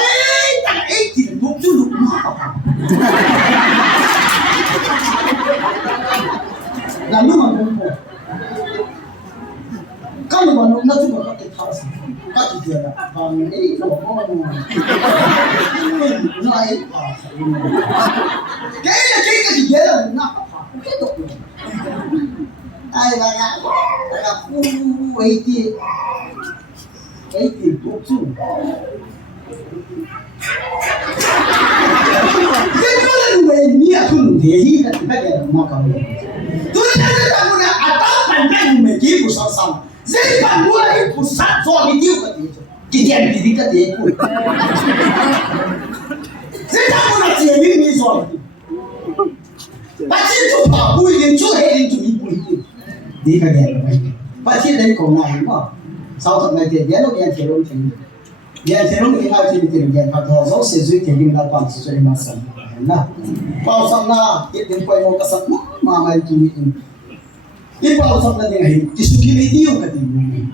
大一点钟就弄好，那弄嘛弄不，刚弄嘛弄，那这个给他是，他就觉得，把你我弄，来跑，给个是别的那跑，这都不。ai là khu ấy thì tốt chứ cái con người nia không thể gì là cái này mà còn tôi đã rất là muốn tao bản thân mình chỉ của sao sao dễ bản mua cái của sát cho cái tiêu cái tiền thì cái gì của dễ tao muốn là tiền mình rồi bác sĩ chụp bảo bùi đến chỗ hay đến chỗ mình bùi đi cái này vậy bác sĩ đây còn này đúng không sau thật này thì nhớ nó nghe thì nó nghe ngay thì nghe phải có dấu sẽ duy trì nhưng là toàn sự chơi mà sẵn na bao sẵn na cái tiếng quay một cái sẵn mà mày chú ý cái bao sẵn là như này cái sự kiện này tiêu cái tiếng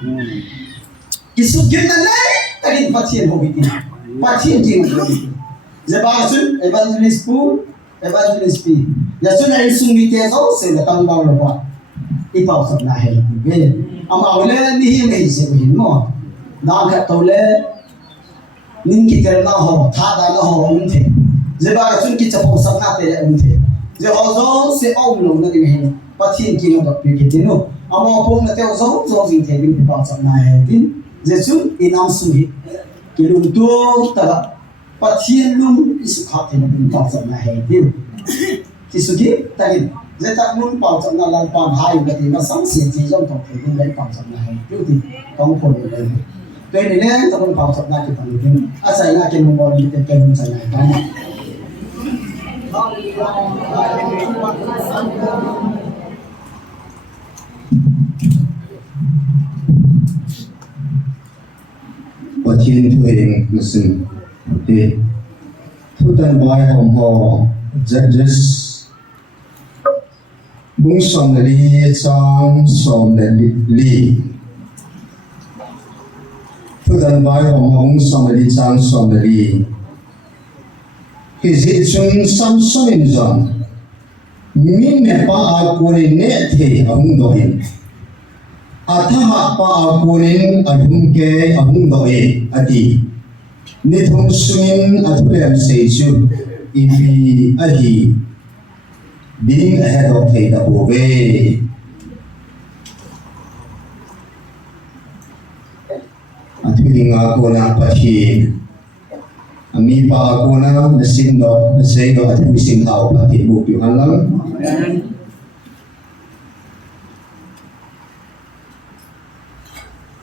cái sự kiện này cái tiếng phát triển không bị phát triển gì mà giờ bao xuân evangelist P giờ xuân này sung đi theo dấu sẽ là tăng bao rồi quá cái bao sẵn là hay về ama lên đi này sẽ bị mà đang cái tàu lên nín cái terna ho tha da nó ho ung thế giờ ba cái cái chấp sẵn na thế ung thế giờ họ dấu sẽ ôm luôn nó đi này phát triển kia nó được cái thế nó ama phong là theo dấu gì thế cái bao sẵn này tin giờ xuân inam suy cái luôn tua ta phát triển luôn cái sự khác thì nó bị bao sẵn này tiêu cái sự kia ta nhìn giờ ta muốn bảo trọng là làm hai cái thì nó sáng xịn thì trong tổng thể cũng lấy bảo trọng là tiêu thì không phổ biến đấy cái này nè tao còn bảo sập na cái phần này à sai na cái mông bò đi cái mông sai na cái và thiên thuê mà sinh thì thu tan bài hồng hồ judges bung som là li sang som là li thu tan bài hồng hồ bung som là li sang som là li khi dịch chung sam som in zon min ne pa a kunin ne the ahung doin atha pa a kunin ahung ke ahung doi ati ni thong suin athulem sei chu ifi ahi being ahead of thei da bove athulinga kona pahi ami pa kona nasin do nasei do athu sin au pahi bu pi halang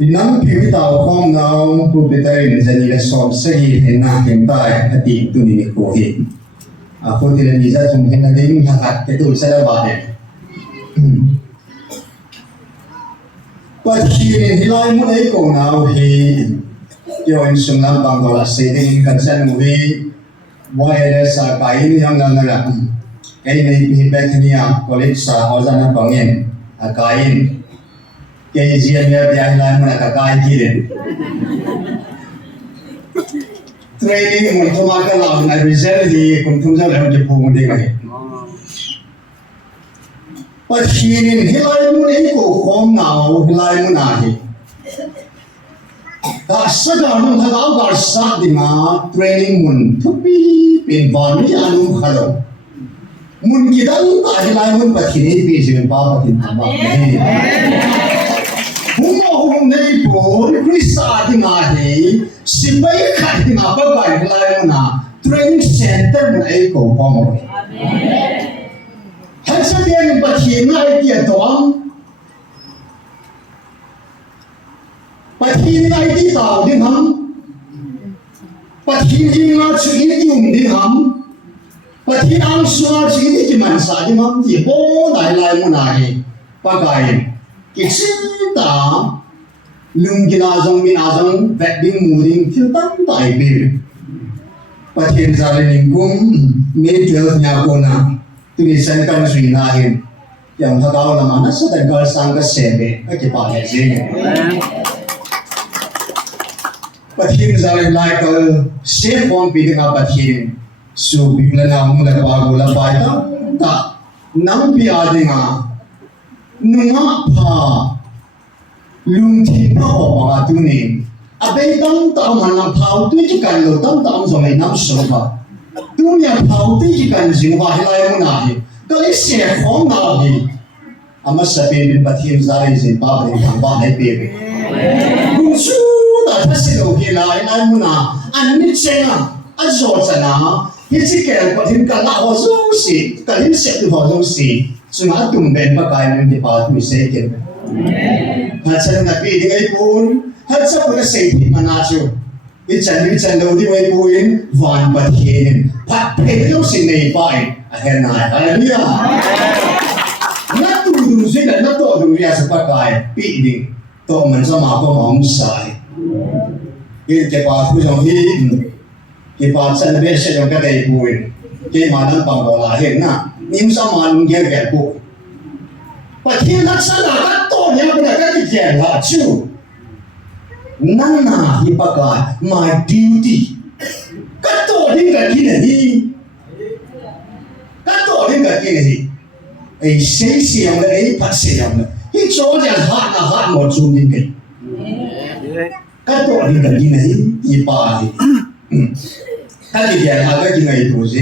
Inang piwi tao khom ngau pu betari ni jani la som sagi hena hentai ati tu ni ko hi a ko ti ni za thum hena ding hakat ke tu sala ba de pa chi ni hilai mu nei ko ngau hi yo in sum lam bang la se ding kan san mu hi wireless a pai ni hang ngang la kai nei pi bethania college sa ozana pangen a kain cái gì em biết anh làm mà cả cái gì đấy training mình không ai có làm này result gì cũng không sao làm được phong đi này và khi nên hilai muốn ấy của con nào hilai muốn này ta sẽ làm một thằng áo gar sát đi mà training mình thúc bi bên van đi ăn uống khá lâu muốn kita ta hilai muốn bắt khi này bị gì ba bắt khi nào này hùng này bố Krista thì ngài thì xin mấy khách thì ngài có bài lại mà training center này của con rồi. Hắn sẽ đem bát thiên này tiền toán, bát thiên này đi tàu đi hầm, bát thiên đi ngã chữ đi dùng đi hầm, bát thiên ăn suy chữ đi chỉ mạnh sa đi hầm thì bố đại lại mà này, bác cái cái sự ta lung kina zong min azong wedding muring thil tam tai bir pathin zalin kum me 12 nya kona tuni san kan sui na hin yang thakao la mana sa ta gal sang ka sebe ka ke pa le je pathin zalin lai ka se form pi ka pathin su bigla na mu la ba go la ba ta nam pi adinga nunga pha lung thi pa ho ma tu ni a be tam ta man na phau tu chi kan lo tam tam zo mai nam so ba tu nya phau tu chi kan jing ba hilai mu na hi ka le se khom na hi ama sa pe bin pathim zai zin ba ba thang ba nei pe be ku su ta tha si lo hi lai lai mu na an ni chenga a zo chana hi chi ke pathim ka la ho su si ka lim se tu ho su si su na tum ben ba kai ni pa tu se ke hạt sen là cái gì ấy bún hạt sắp có xây thì mà na chiu cái chân đầu đi ấy bún vạn bát hiền phát hết lúc xin này phải hèn này hallelujah nát tu du duy là nát to du ya sắp cái bị đi to mình sao mà có mong sai cái bà thu trong hi cái bà chân biết sẽ trong cái đây bún cái mà nó bằng đồ là hiền na nhưng sao mà nó nghe vẻ bún và thiên nó sẽ là các tổ nhà của các cái gì là chú nana hi pakai my duty các tổ đi cái gì này các tổ đi cái gì này ấy xây dựng đấy ấy phát xây dựng đấy cái chỗ nhà hát một chút đi cái các tổ đi cái gì này hi pa các cái gì là cái gì này tổ gì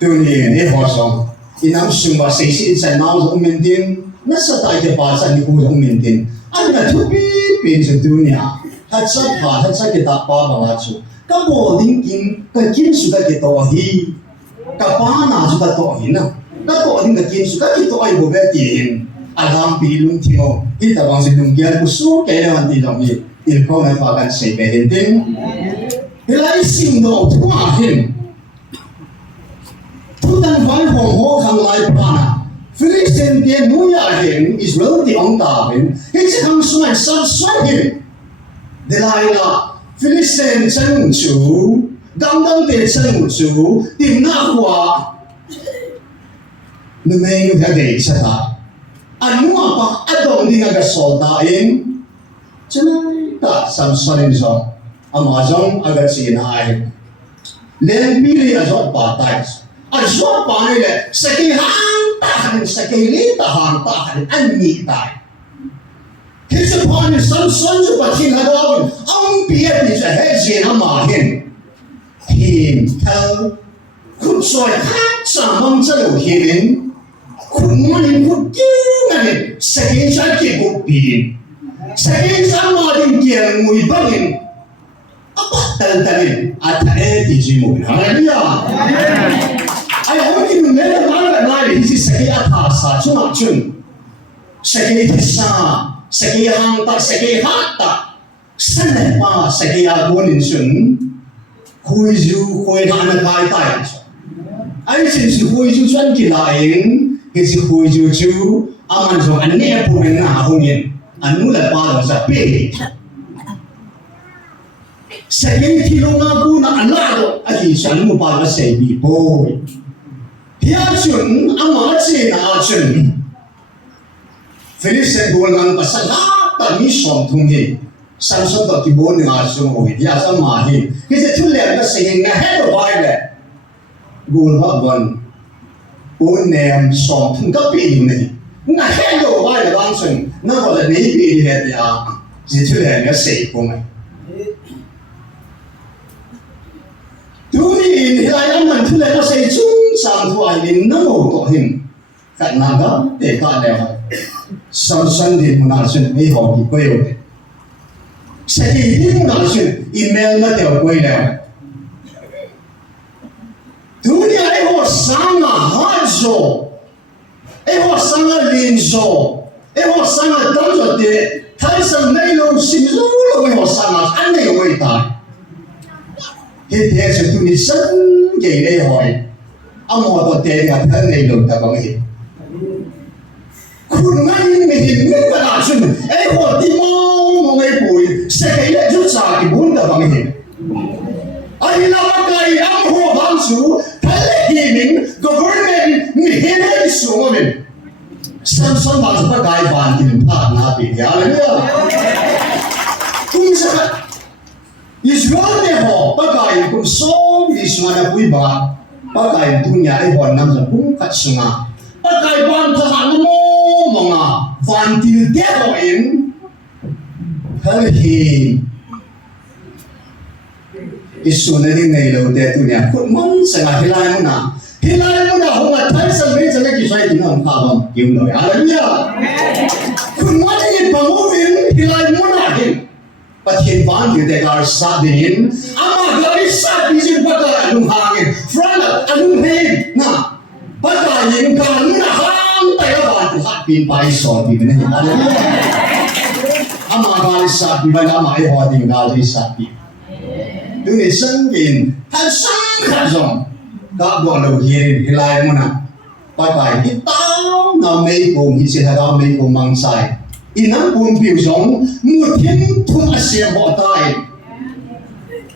tôi nghĩ này họ xong inam sumba seisi san mau zong mintin na sa tai ke pa san ni ku zong mintin an na thu pi pin su dunia hat sa pha hat sa ke ta pa ba nga chu ka bo ding kin ka kin su ka ke to hi ka pa na su ka to hi na ka to ding ka kin su ka ki to ai bo be ti hin alam pi lung thi mo ki ta bang si lung kia ku su ke le wan ti dong hi il ko na fa kan sei be hin tin lai sim do thua hin thu tan van hong ho khang lai pana Philistine dia muya hin Israel di ong ta hin his khang suan sam suan hin Delilah Philistine chân chủ dang dang de chân chủ tìm na qua nu me nu ga de sa ta anu apa adong di nga sol ta in chân ta sam suan in zo amazon aga si na ai len pili azot pa tai azot pa ni le saki hang ta han saki li ta han ta han an ni tai his upon his son sons but he had all be at his head in a margin him tell could so hat some so hidden could money could do and second shot would be second somebody getting we bugging Tantanin at the end is you. Hallelujah. I hope you never mind that he's a Sakata, so much. Sakita, Sakihang, Sakihata, Sanepa, Sakia Boninson, who is you, who is on a high tide. I since who is you 20 lying, is who is you two, Amanzo, and near Pumin Nahomian, and Mula Palos a pig. Second kiloma kuna anado ati sanu para say boy. Hiachun amachi na achun. Philistine bulan pasala tani som thungi. Samson to tibon nga achun oi. Ya sama hi. Kise thule na singing na head of Bible. Gul ba ban. Un nem som thung ka pi ni. Na head of Bible bang sun. Na ko la ni pi he ya. Ji thule na say ko mai. Tuni hilai aman tu le say chung sang tu ai in no to him. Kat naga te ka le. Samson di munasun ei ho ki koyo. Sagi di munasun email na te ko le. Tuni ai ho sanga hajo. Ai ho sanga linzo. Ai ho sanga tanzo te. Thai sang nei lo si lo ho sanga an nei wei tai. Hiện thế sự tu ni sân gì đây hỏi ông họ tôi tiền cả thân này luôn ta có hiệnคุณไม่มีหินเงินกระดาษซึ่งไอ้หัวที่มองไอ้ปุ๋ยเสกเลยจุดสากิบุญแต่บางเห็นไอ้เราไกลอ้ำหัวบางสูทะเลหินก็บริเวณมีเห็นให้สูงเลยสัมสัมบางสุภาพกายบานที่มันพลาดนาปีเดียวเลยเนี่ยคุณจะIsrael ne ho pakai kum som Israel pui ba pakai dunia ai hon nam jam kum khat sunga pakai ban tha mo monga van til te ho in hal hi isu ne ni nei lo te dunia kun mon sanga hilai muna ho ma thai sang me jang ki sai ti nam kha bam kim no hallelujah kun mon ni pa mo in hilai muna hin Pathin van you that are sabin ama gari sabi sin baka anung hangin front anung head na baka yin ka na hang tayo ba tu hat pin pai so bi ne ama gari sabi ba na mai ho ding gari sabi tu ni sang bin han sang kha zong ka bo lo yin hilai mo na baka hi tao na mei ko hi se ha mei ko mang sai inang pun piu zong mu thiên thum asia bo tai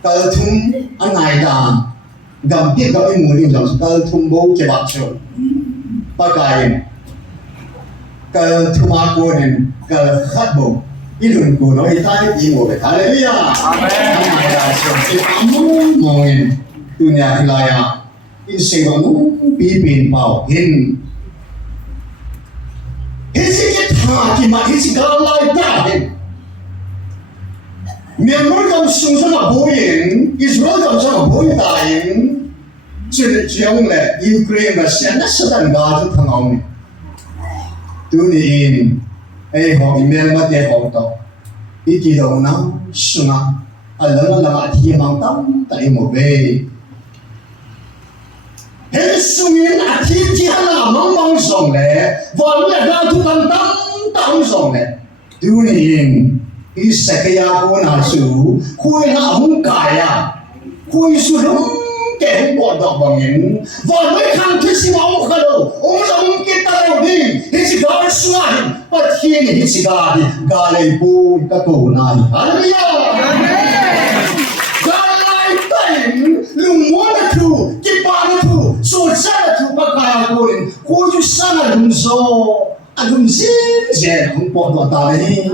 kal thum anai da gam pi ga mu ni zong kal thum bo ke ba chu pa kai kal thuma ko nen kal khat bo ilun ko no ai tai pi mo be hallelujah amen anai da so ke amu mo in dunia hilaya in se go no pi pin pao hin Hisi kita ki ma hisi galai ta hin. Myanmar kam sung sama boyin, Israel kam sama boyin ta hin. Chile jiang le Ukraine ma sian na sadan ga tu thangau ni. Tu ni in ai ho Myanmar te ho to. Iki do na sunga alang alang athi mang tam ta mo be. Hãy sungin athi thi hala mang song le, von le ga tu tam tam tam song le. Tu ni in Isakaya ko na su, kuy na hung kaya, kuy su lum ke hung dok bangin, và mấy khăn thế xin ông khờ đâu, ông giống kita đâu đi, hết chỉ gar suai, bắt thiên hết chỉ gar đi, gar lấy bu ta cầu nai, hallelujah, gar lấy tay, lùng muốn là thu, kịp ba là thu, số ra là thu bắt kaya cô lên, cô chú sang là lùng số. Anh zin không bỏ đồ ta đấy,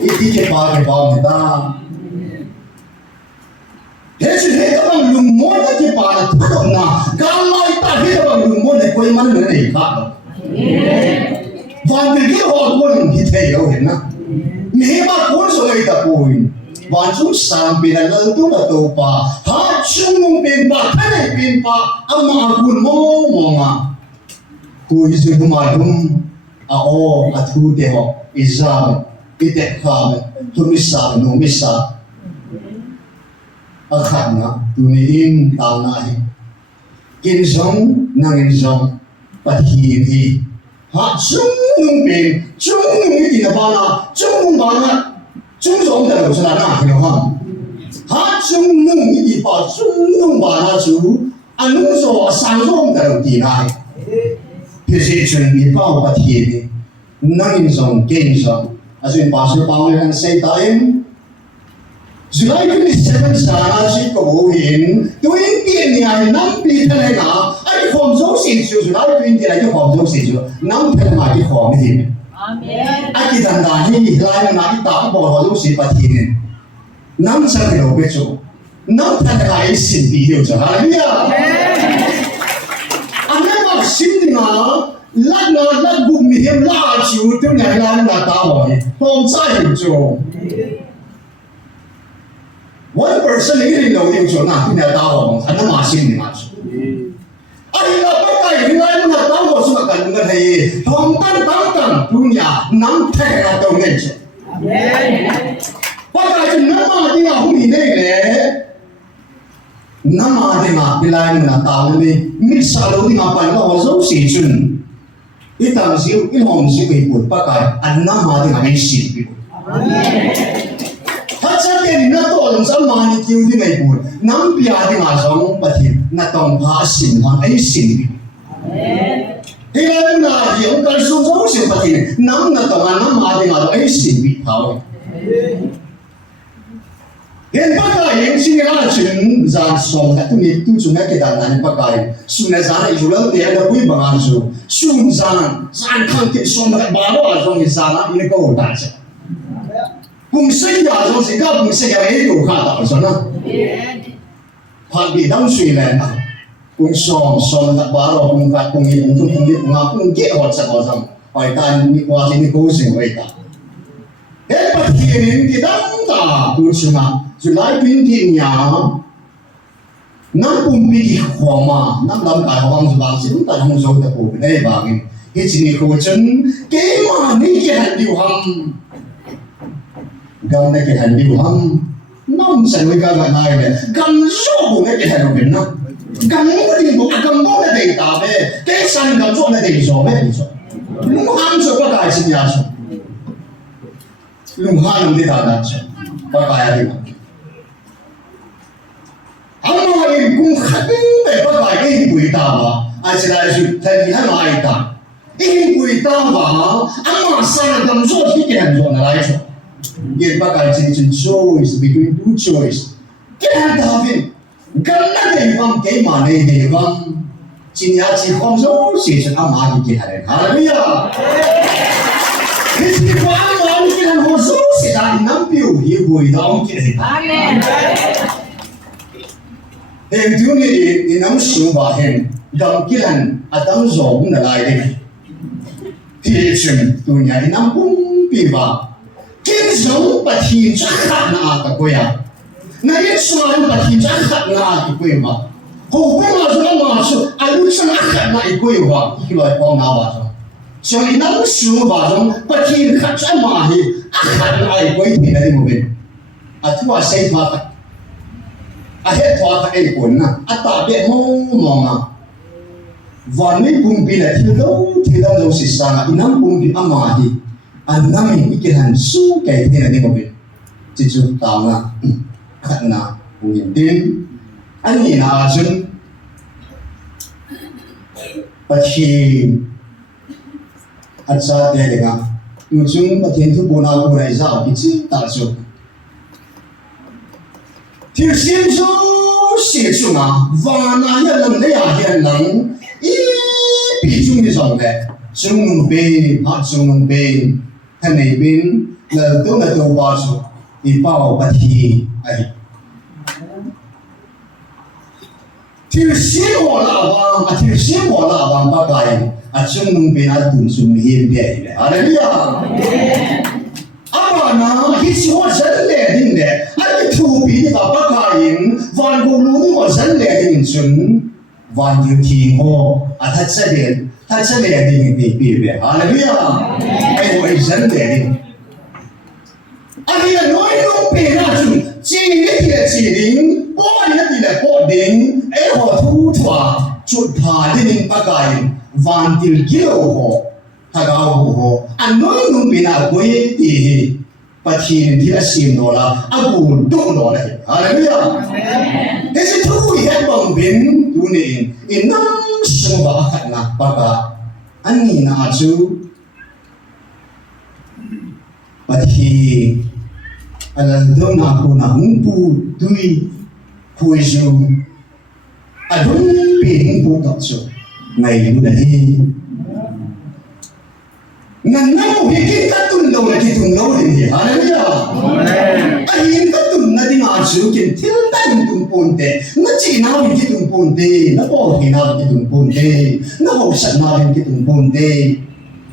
ít cái ba người ta, thế chứ thế các bạn dùng món cái ba là thất động nào, gan lai ta hết các bạn dùng món này quay mắn nữa này khác đâu, và cái họ cũng thì thấy đâu hết na, mấy ba cuốn rồi ta cuốn, và chúng sang bên là lớn tu là tu pa, ha chúng bên ba thế này bên ba, amma cuốn mò mà. Kui itu malam, ao atu deho, izam, ite kham, tumisa, numisa, akhana, tuniin tanai, kinzong nangizong, pathihi, ha chung bin, chung itinabana, chung bana, chung zong dalu sana kinoham, ha chung itipa, chung bana chu, anungso sanzong dalu tinai. Position ni bao bát hiền ni, nang zong gain zong, asin pasal bao yang say time. July 27 sana si ko hin, 20 ni ay nam pi thale na, ay khom zong sin su July 20 ay khom zong sin su, nam thale ma ki khom hin. Amen. Ay ki dan da hi lai na ki ta bo zong si bát hiền, nam sa ki lo be chu, nam thale ay sin pi hiu chu, hallelujah. Xin nga lát bụng mi hiểm la chịu tiêu ngày làm là ta hỏi không sai hiểu chỗ one person ini lo hiểu chỗ nào thì ta hỏi anh nó mà xin mà anh là bất kỳ những ai mà ta hỏi số cần cái này không tan punya nắm theo là đâu nên chứ bất kỳ những nó mà đi học gì đây nè nama dengan bilai mana tahu ni misalnya dengan pandang wajib sejun kita mesti ilham mesti ikut pakai nama dengan isi hanya dia nak tahu sama ni kau dengan ikut nam biar dengan orang pasti nak tahu hasil dengan isi hilangnya dia orang susah seperti nam nak tahu nama dengan isi tahu. Hiện pakai yang sini ada cun zan song, tapi itu cuma kita nanya pakai. Sunai zan itu lalu dia ada bui bangan su. Sun zan kan kita song pakai baru azong zan ini kau dah cak. Bungsi azong sehingga bungsi yang itu kata azong. Pagi dalam suilan, bung song tak baru bung kat bung ini bung get wajah azong. Paikan ni kuasa ni kau sing waita. Hebat ini kita tak bersama. July 20 nya, nam pumpi khoma, nam lam kai hong bang si ta hong so ta pu nei bang hi chi ni ko chen ke ma ni ke han diu ham gam ne ke han diu ham nam san we ga ga nai ne gam so bu ne ke han bin na gam mo di bu gam mo ne dei ta be ke san gam so ne dei so be ni so lu ham so ba kai chi ya so lu ham de da da so ba kai ya di Amma ini kung khading te pakai ini kuita ba, asal asu tadi hana aita. Ini kuita ba, amma sana dam so tiket so na laiso. Ini pakai cincin choice between two choice. Kita David, karena dia fam ke mana dia fam, cinya cihom so sih amma di kita. Haleluya. Ini fam orang kita hoso sih dah nampiu dia kuita orang kita. Amen. Yang tu ni nam sumpah hen, gamkilan atang zong na lai deh. Tiada dunia ni nam pun piba. Kin zong pati jahat na agak goya. Naya suara pati jahat na agak goya ba. Kau masuk, alu sangat na goya ba. Ikilah kau nawa. So nam sumpah zong pati jahat mahi agak na goya tidak dimubin. Atua saya makan. Ahet thua ka pun na ata be mo van ni pumpi na thilo thilo lo si sana inam pumpi amahi anh nắm cái hành số cái thế này đi một việc chỉ chụp tao na khát na nhìn tin anh nhìn à chân bắt khi anh sa thế này ngang nhưng chúng bắt hiện thực bona của này sao cái gì ta chụp thiếu xin số xịt xuống à và na nhà làm đấy à hiện năng ý bị chúng đi rồi đấy chúng bên họ chúng bên thân này bên là tôi là tôi bao số đi bao bắt khi ấy thiếu xin bỏ là thiếu xin bỏ là bằng bác cái chúng bên là tụi chúng hiền đấy Hallelujah na hít số dẫn lệ đình đấy anh thu bị vào bác cái van gồm luôn mà dẫn lệ đình chúng van điều khiển họ thật sự lệ đình thì bị về Hallelujah ai nói dẫn lệ đình anh là nói không bị na chúng chỉ là chỉ đình bỏ là bỏ đình ai họ thu thua chút phá đình bác cái van điều khiển họ thằng anh nói không bị na quay thì bắt hiện thì là xin nó là abu đúng nó là Hallelujah thế thì thu hiện bằng bên tu này in năm sinh vào hạt na baka anh nhìn na chú bắt hiện là đông na cô na hung pu tui khui chú đúng bên hung pu đó chú ngày lúc này ngang ngang cái cái cắt tuần đầu là cái tuần đầu này Hallelujah anh cắt tuần là đi ngã chú cái thiên tan tuần bốn tê nó chỉ nào cái tuần bốn tê nó bỏ cái nào cái tuần bốn tê nó học sẵn nào cái tuần bốn tê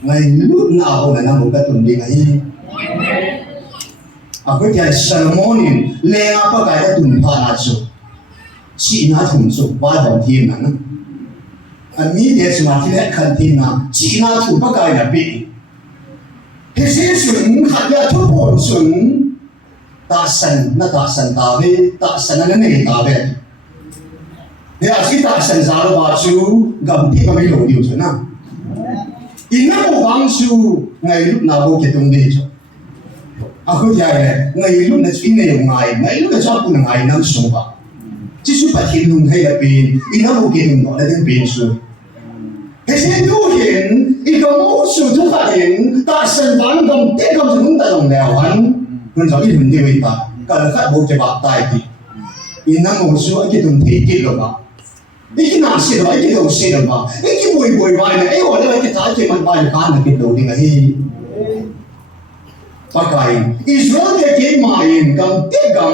ngày lúc nào là nó một cái tuần đi ngày cái cái Solomon lên apa cái tuần phá na chú chỉ nào tuần chú ba đồng thiên na anh nghĩ để cho mà thiên khăn thiên na chỉ nào tuần ba cái là bị thế sẽ xuống hạt ya thu bổn xuống ta sân ta về ta sân nó này ta về thế à khi ta sân ra rồi bà chú gầm thì có mấy lỗ điều chứ nào in nó một vang chú ngày lúc nào vô cái tung đi chứ cứ vậy này ngày lúc này in này ngày lúc này cho cùng ngày năm số ba chỉ số phát hiện luôn hay là pin in nó một cái nó là đến pin số thế sẽ thu hiệnอีกมุสุทุกข์เห็นตาสันวันกำเต้กำถึงตาลงแล้วหันมันจะอีหุ่นเดียวตาการขัดบุกจะบาดตายทีอีนั่งมุสุไอ้ที่ตุ่มเทกิลหรอปะไอ้ที่น่าเสียหรอไอ้ที่เราเสียหรอปะไอ้ที่บวยไว้เนี่ยไอ้หัวเนี่ยไอ้ที่ท้ายที่มันไปการมันกินตัวนี่ไงปากไก่อิสราเอลเกี่ยมาเองกำเต้กำ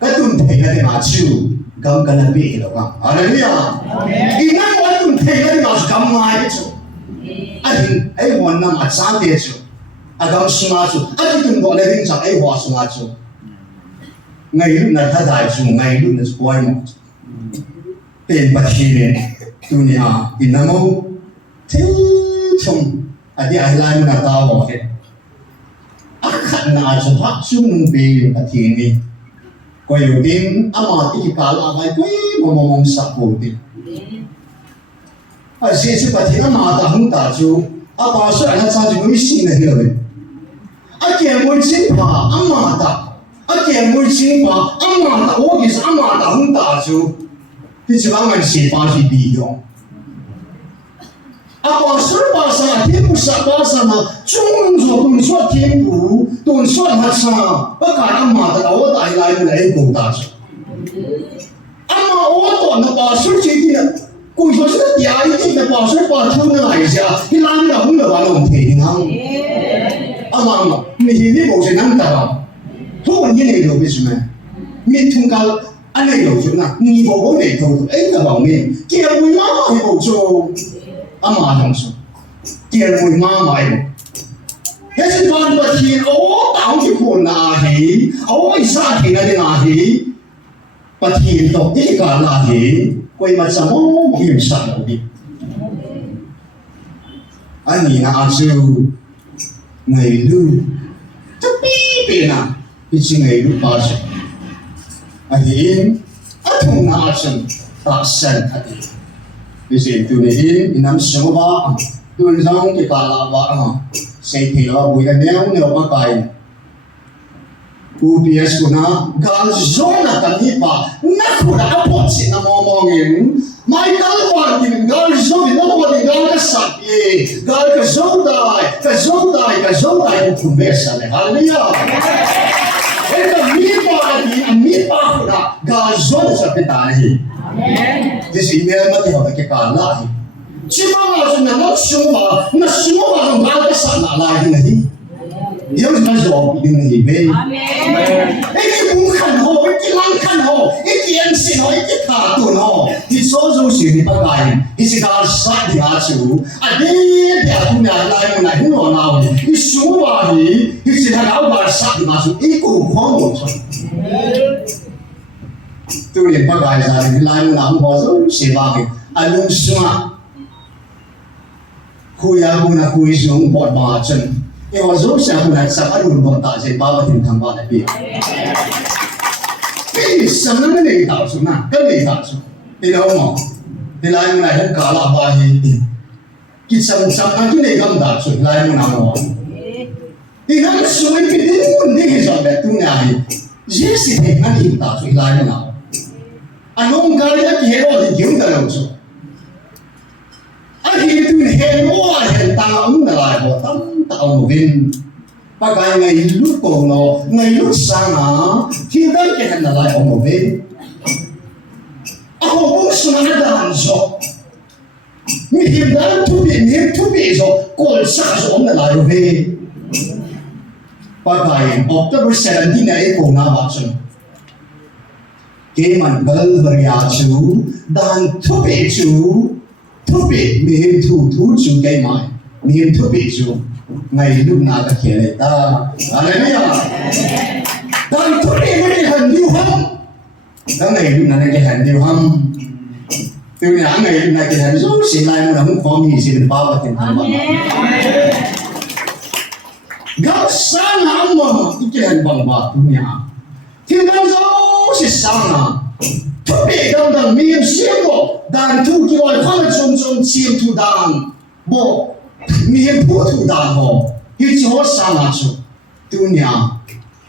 ก็ตุ่มเทกันมาชิวกำกันนั่นเป็นหรอกอะไรเนี่ยอีนั่งวันตุ่มเทกันมาสกำมาเจ้าไอ้วันนั้นมาสานเดียจูอากำสุมาจูไอ้ตุ่มบอกเลยถึงจากไอ้หัวสุมาจูไงลูกนั่นถ้าได้จูไงลูกนั่นสปอยมั้งเป็นปัจจัยเนี่ยตัวนี้อินน้ำมันทิ้งชมอันนี้ไอ้ลายมันน่าตาบอกเลยอาขันน่าจะพักชุ่มเบียปัจจัยนี้ก็อยู่ดินอามาที่กาลอะไรก็ยังมองสักบุตรไอ้เสียชีวิตที่อามาตาหุ่นตาจูอาบาสุอันนั้นชาจูไม่สิ่งนั้นเลยไอ้เกี่ยมวยชิงพาอามาตาไอ้เกี่ยมวยชิงพาอามาตาโอ้กิสอามาตาหุ่นตาจูที่จะว่ามันเสียภาษีดีอยู่อาบาสุภาษาที่มุสภาษามาจุ่มจุ่มส่วนที่ผู้ตุนส่วนหัดสาประกาศอามาตาโอ้ตายลายมันไอ้กูตาจูอามาโอ้ตอนนั้นบาสุจีที่กู说这个第二季的保水保出那一下，你哪里红的完了我们赔他？啊妈，你现在保水那么大了，突然间那个为什么？你通告安那有什么？你保我那头哎个方面，结婚妈妈也保做，啊妈同说，结婚妈妈也。但是万不天，我当去看哪去，我一杀去那里哪去，不天到一个哪去。quay mặt sao mong hiểu sao đi anh nhìn nào chứ ngày lưu chắc bí nào thì chỉ ngày lưu bao giờ anh nhìn anh không nào chứ ta sen thật đi thì từ này in năm sáu ba tuần xong thì cả là vợ xây thì nó bùi cái nếu mà cái UPS của nó gần rồi là cần hít vào nó cũng đã bớt xin nó mong nhìn mai cái quan thì gần rồi thì nó có thì gần cái sạch gì gần cái dấu đài cũng biết sao này hallelujah cái mi ba của nó gần rồi là cái tài gì thì gì mà thì họ cái cả lại chỉ mà là nó sống mà nó cái sạch lại như này Dios nos dá de nível. Amém. Esse bukan ho, esse langkan ho, esse ensin ho, esse kartun ho. Di sozo sini pakai. Isi kal sat di acu. Ade dia tu ni alai mana hino nau. Isu wahi, isi dah bar sat di masuk. Iku khong so. Tu ni pakai sat di lai mana ho so sewa ke. Alung semua. Kuya guna kuisung buat macam. Yang wajib siapa nak siapa dulu bota je bapa tim tambah lagi. Ini sebenarnya ni tak sunnah, kan ni tak sunnah. Tidak mau, tidak yang lain kalah bahi. Kita sama ni kan tak sunnah, lain mana mau. Ini semua ini pun ni kisah tu ni ahi. Jesi dengan ini tak sunnah, lain mana. Anong kali nak hero di jauh dalam so. Akhir itu hero yang tahu nalai botam. Ông viên và cái ngày lúc cổ nó ngày lúc sáng á thì đang cái hành lại ông viên ông cũng sáng đàn rồi mình hiện đang thu bị rồi còn sáng rồi ông lại về và cái ông ta bây giờ đi này cũng nào vậy chứ cái mình bel beriacu dan thu bị mình thu chú cái mai mình thu bị chú ngày lúc nào cả kia này ta hallelujah dan tu ni mesti hendiu ham dan ngày lúc nào cái hendiu ham tu ni ngày lúc nào cái hendiu xin lại mình không có gì xin ba ba tiền ham gak sana amma cái hendiu bang ba tu ni thì đang zo si sana tu bị đang miếng xiêm bộ dan tu kêu ai khoan trong xiêm tu dan bộ miếng bùa thủ đàn hồ, cái chỗ sao mà chụp, tu nhà,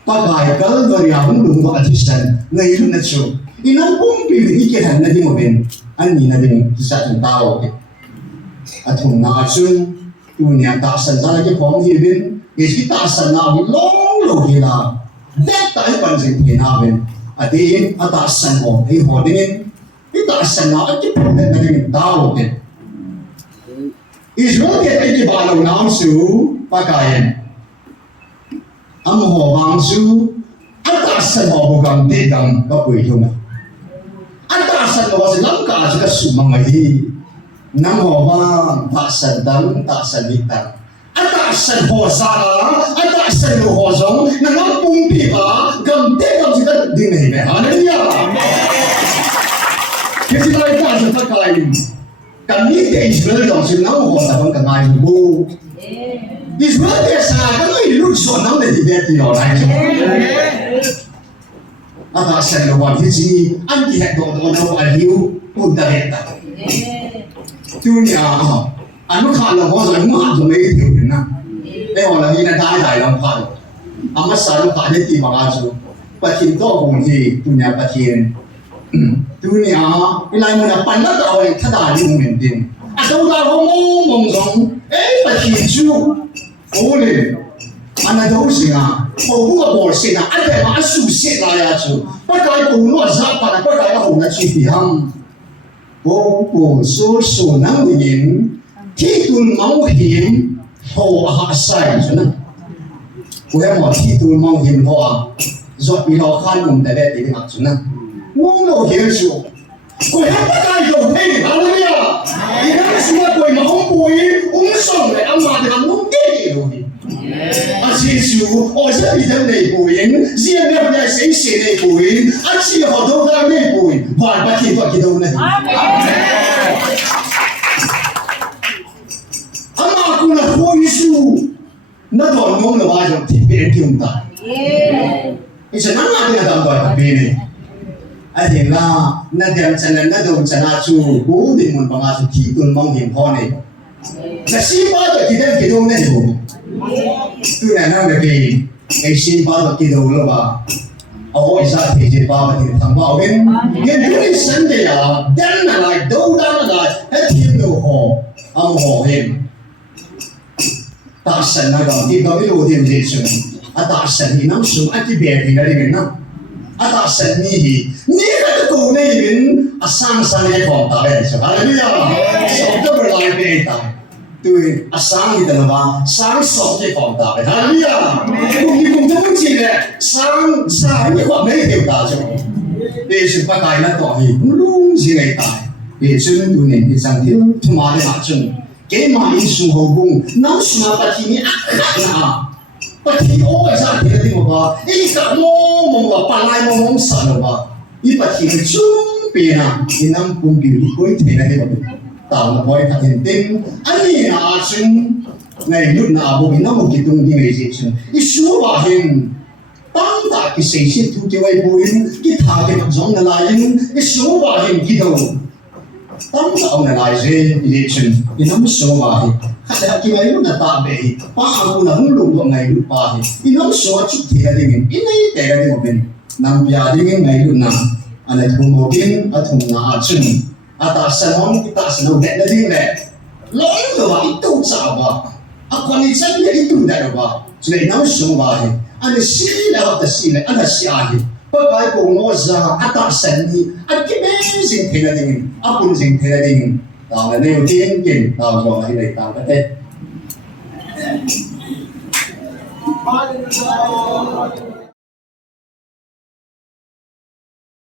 bắt bài cái người nhà cũng đúng vào thị trấn, ngày lúc nào chụp, ini nó cũng bị những cái hành này đi một bên, anh nhìn là bên thị trấn tao cái, à thùng nào chung, tu nhà ta sản ra cái phong gì bên, cái ta sản nào bị long lâu gì là, đẹp tại bản dịch thì nào bên, à đi, à ta sản hồ, thì hồ đi, cái ta sản nào cái phong này bên tao cái. Israel cái cái bà lòng nam su pakai am ho bang su ata san ho bogam te dam ka pui thuma ata san ho se lam ka ka su mangai nam ho bang ta san dam ta san ni ta ata san ho sa ata san ho zong na nam pung pi ba gam te gam si ka din nei be hallelujah cái gì lại ta se pakai kami ke Israel dong si nang ho ta bang kangai bu Israel ke sa ka ngai lu so nang de de ti no lai so ata sen lo wa ji an ki het do no a hiu pu da het ta tu ni a anu kha lo ho so mu ha so mai ti na e ho la ni na dai dai long kha amma sa lo kha de ti ma ga so pa tin to bong hi tu nya pa tin tu ni a ilai mo na pan na da oi tha da ni mo men tin a do da ho mo mong song e pa tin chu o le ana do si a ho bu a bo si na a de ma su si la ya chu pa kai tu no za pa na pa kai ho na chi pi ham bo bo so na ni yin ti tu mau him ho ha sai chu na ku he mo ti tu mau him ho a zo pi lo khan mum de de ti ma chu na mong lo hiền su, quỳ hát tất cả dầu thế, hallelujah. Thì nó xưa quỳ mà không quỳ, song lại âm mà thì làm không cái rồi. À xin su, ở这里的内部人，现在不在谁写内部人，啊，只好都在内部人，万不听话几多呢？阿妈姑娘会书，那段梦的话就听别人听不到。你说那哪个当官别呢？Adela na dem chana na do chana chu bu din mun banga chu thi tun mong him ho ne 那西巴的今天给到那种，对然那个给西巴的给到了吧？哦，一下提起巴的他妈跟对神的呀，单的来都单的来，还听到好，俺好听。大神那个地方的路点这种，啊大神你能说啊这边的那里面呢？啊大神你那个国内人啊上山的广大的是吧？你呀，手都不来别的。对，啊，生意的了吧？生手的放大的，哈利呀！你都记得，生一块没条大众，你是不该那东西，弄起来大，你真多年的上天，他妈的那种，给马云生活工，能什么不提你啊看啊？不提我为啥提的这么吧？一个我本来我散了吧？你不提的准备呢？你能公平你可以提的这个？tao nói thật hiện tinh anh ấy là chân ngày lúc nào bộ mình nó một cái tung đi ngày gì chứ cái số bảo hiểm tăng tại cái xây xếp thu cho ai bộ hiểm cái thà cái mặt giống là lại cái số bảo hiểm cái đầu tăng tạo là lại gì chứ cái nắm số bảo hiểm hay là cái ngày lúc là tạm bể ba aku là không lùng vào ngày lúc bảo hiểm cái nắm số chút thì là gì mình cái này để là gì mình nằm nhà đi ngày lúc nào anh ấy thùng một cái ở thùng nào chân atas sanon kita senang nak jadi nak lain tu bah itu sahaja aku ni saja itu dah bah jadi nama semua ni ada sila atau sila ada siapa pakai penguasa atas seni ada sing tidak dingin apa sing tidak dingin tahu ni ujian kin tahu soal ini tahu tak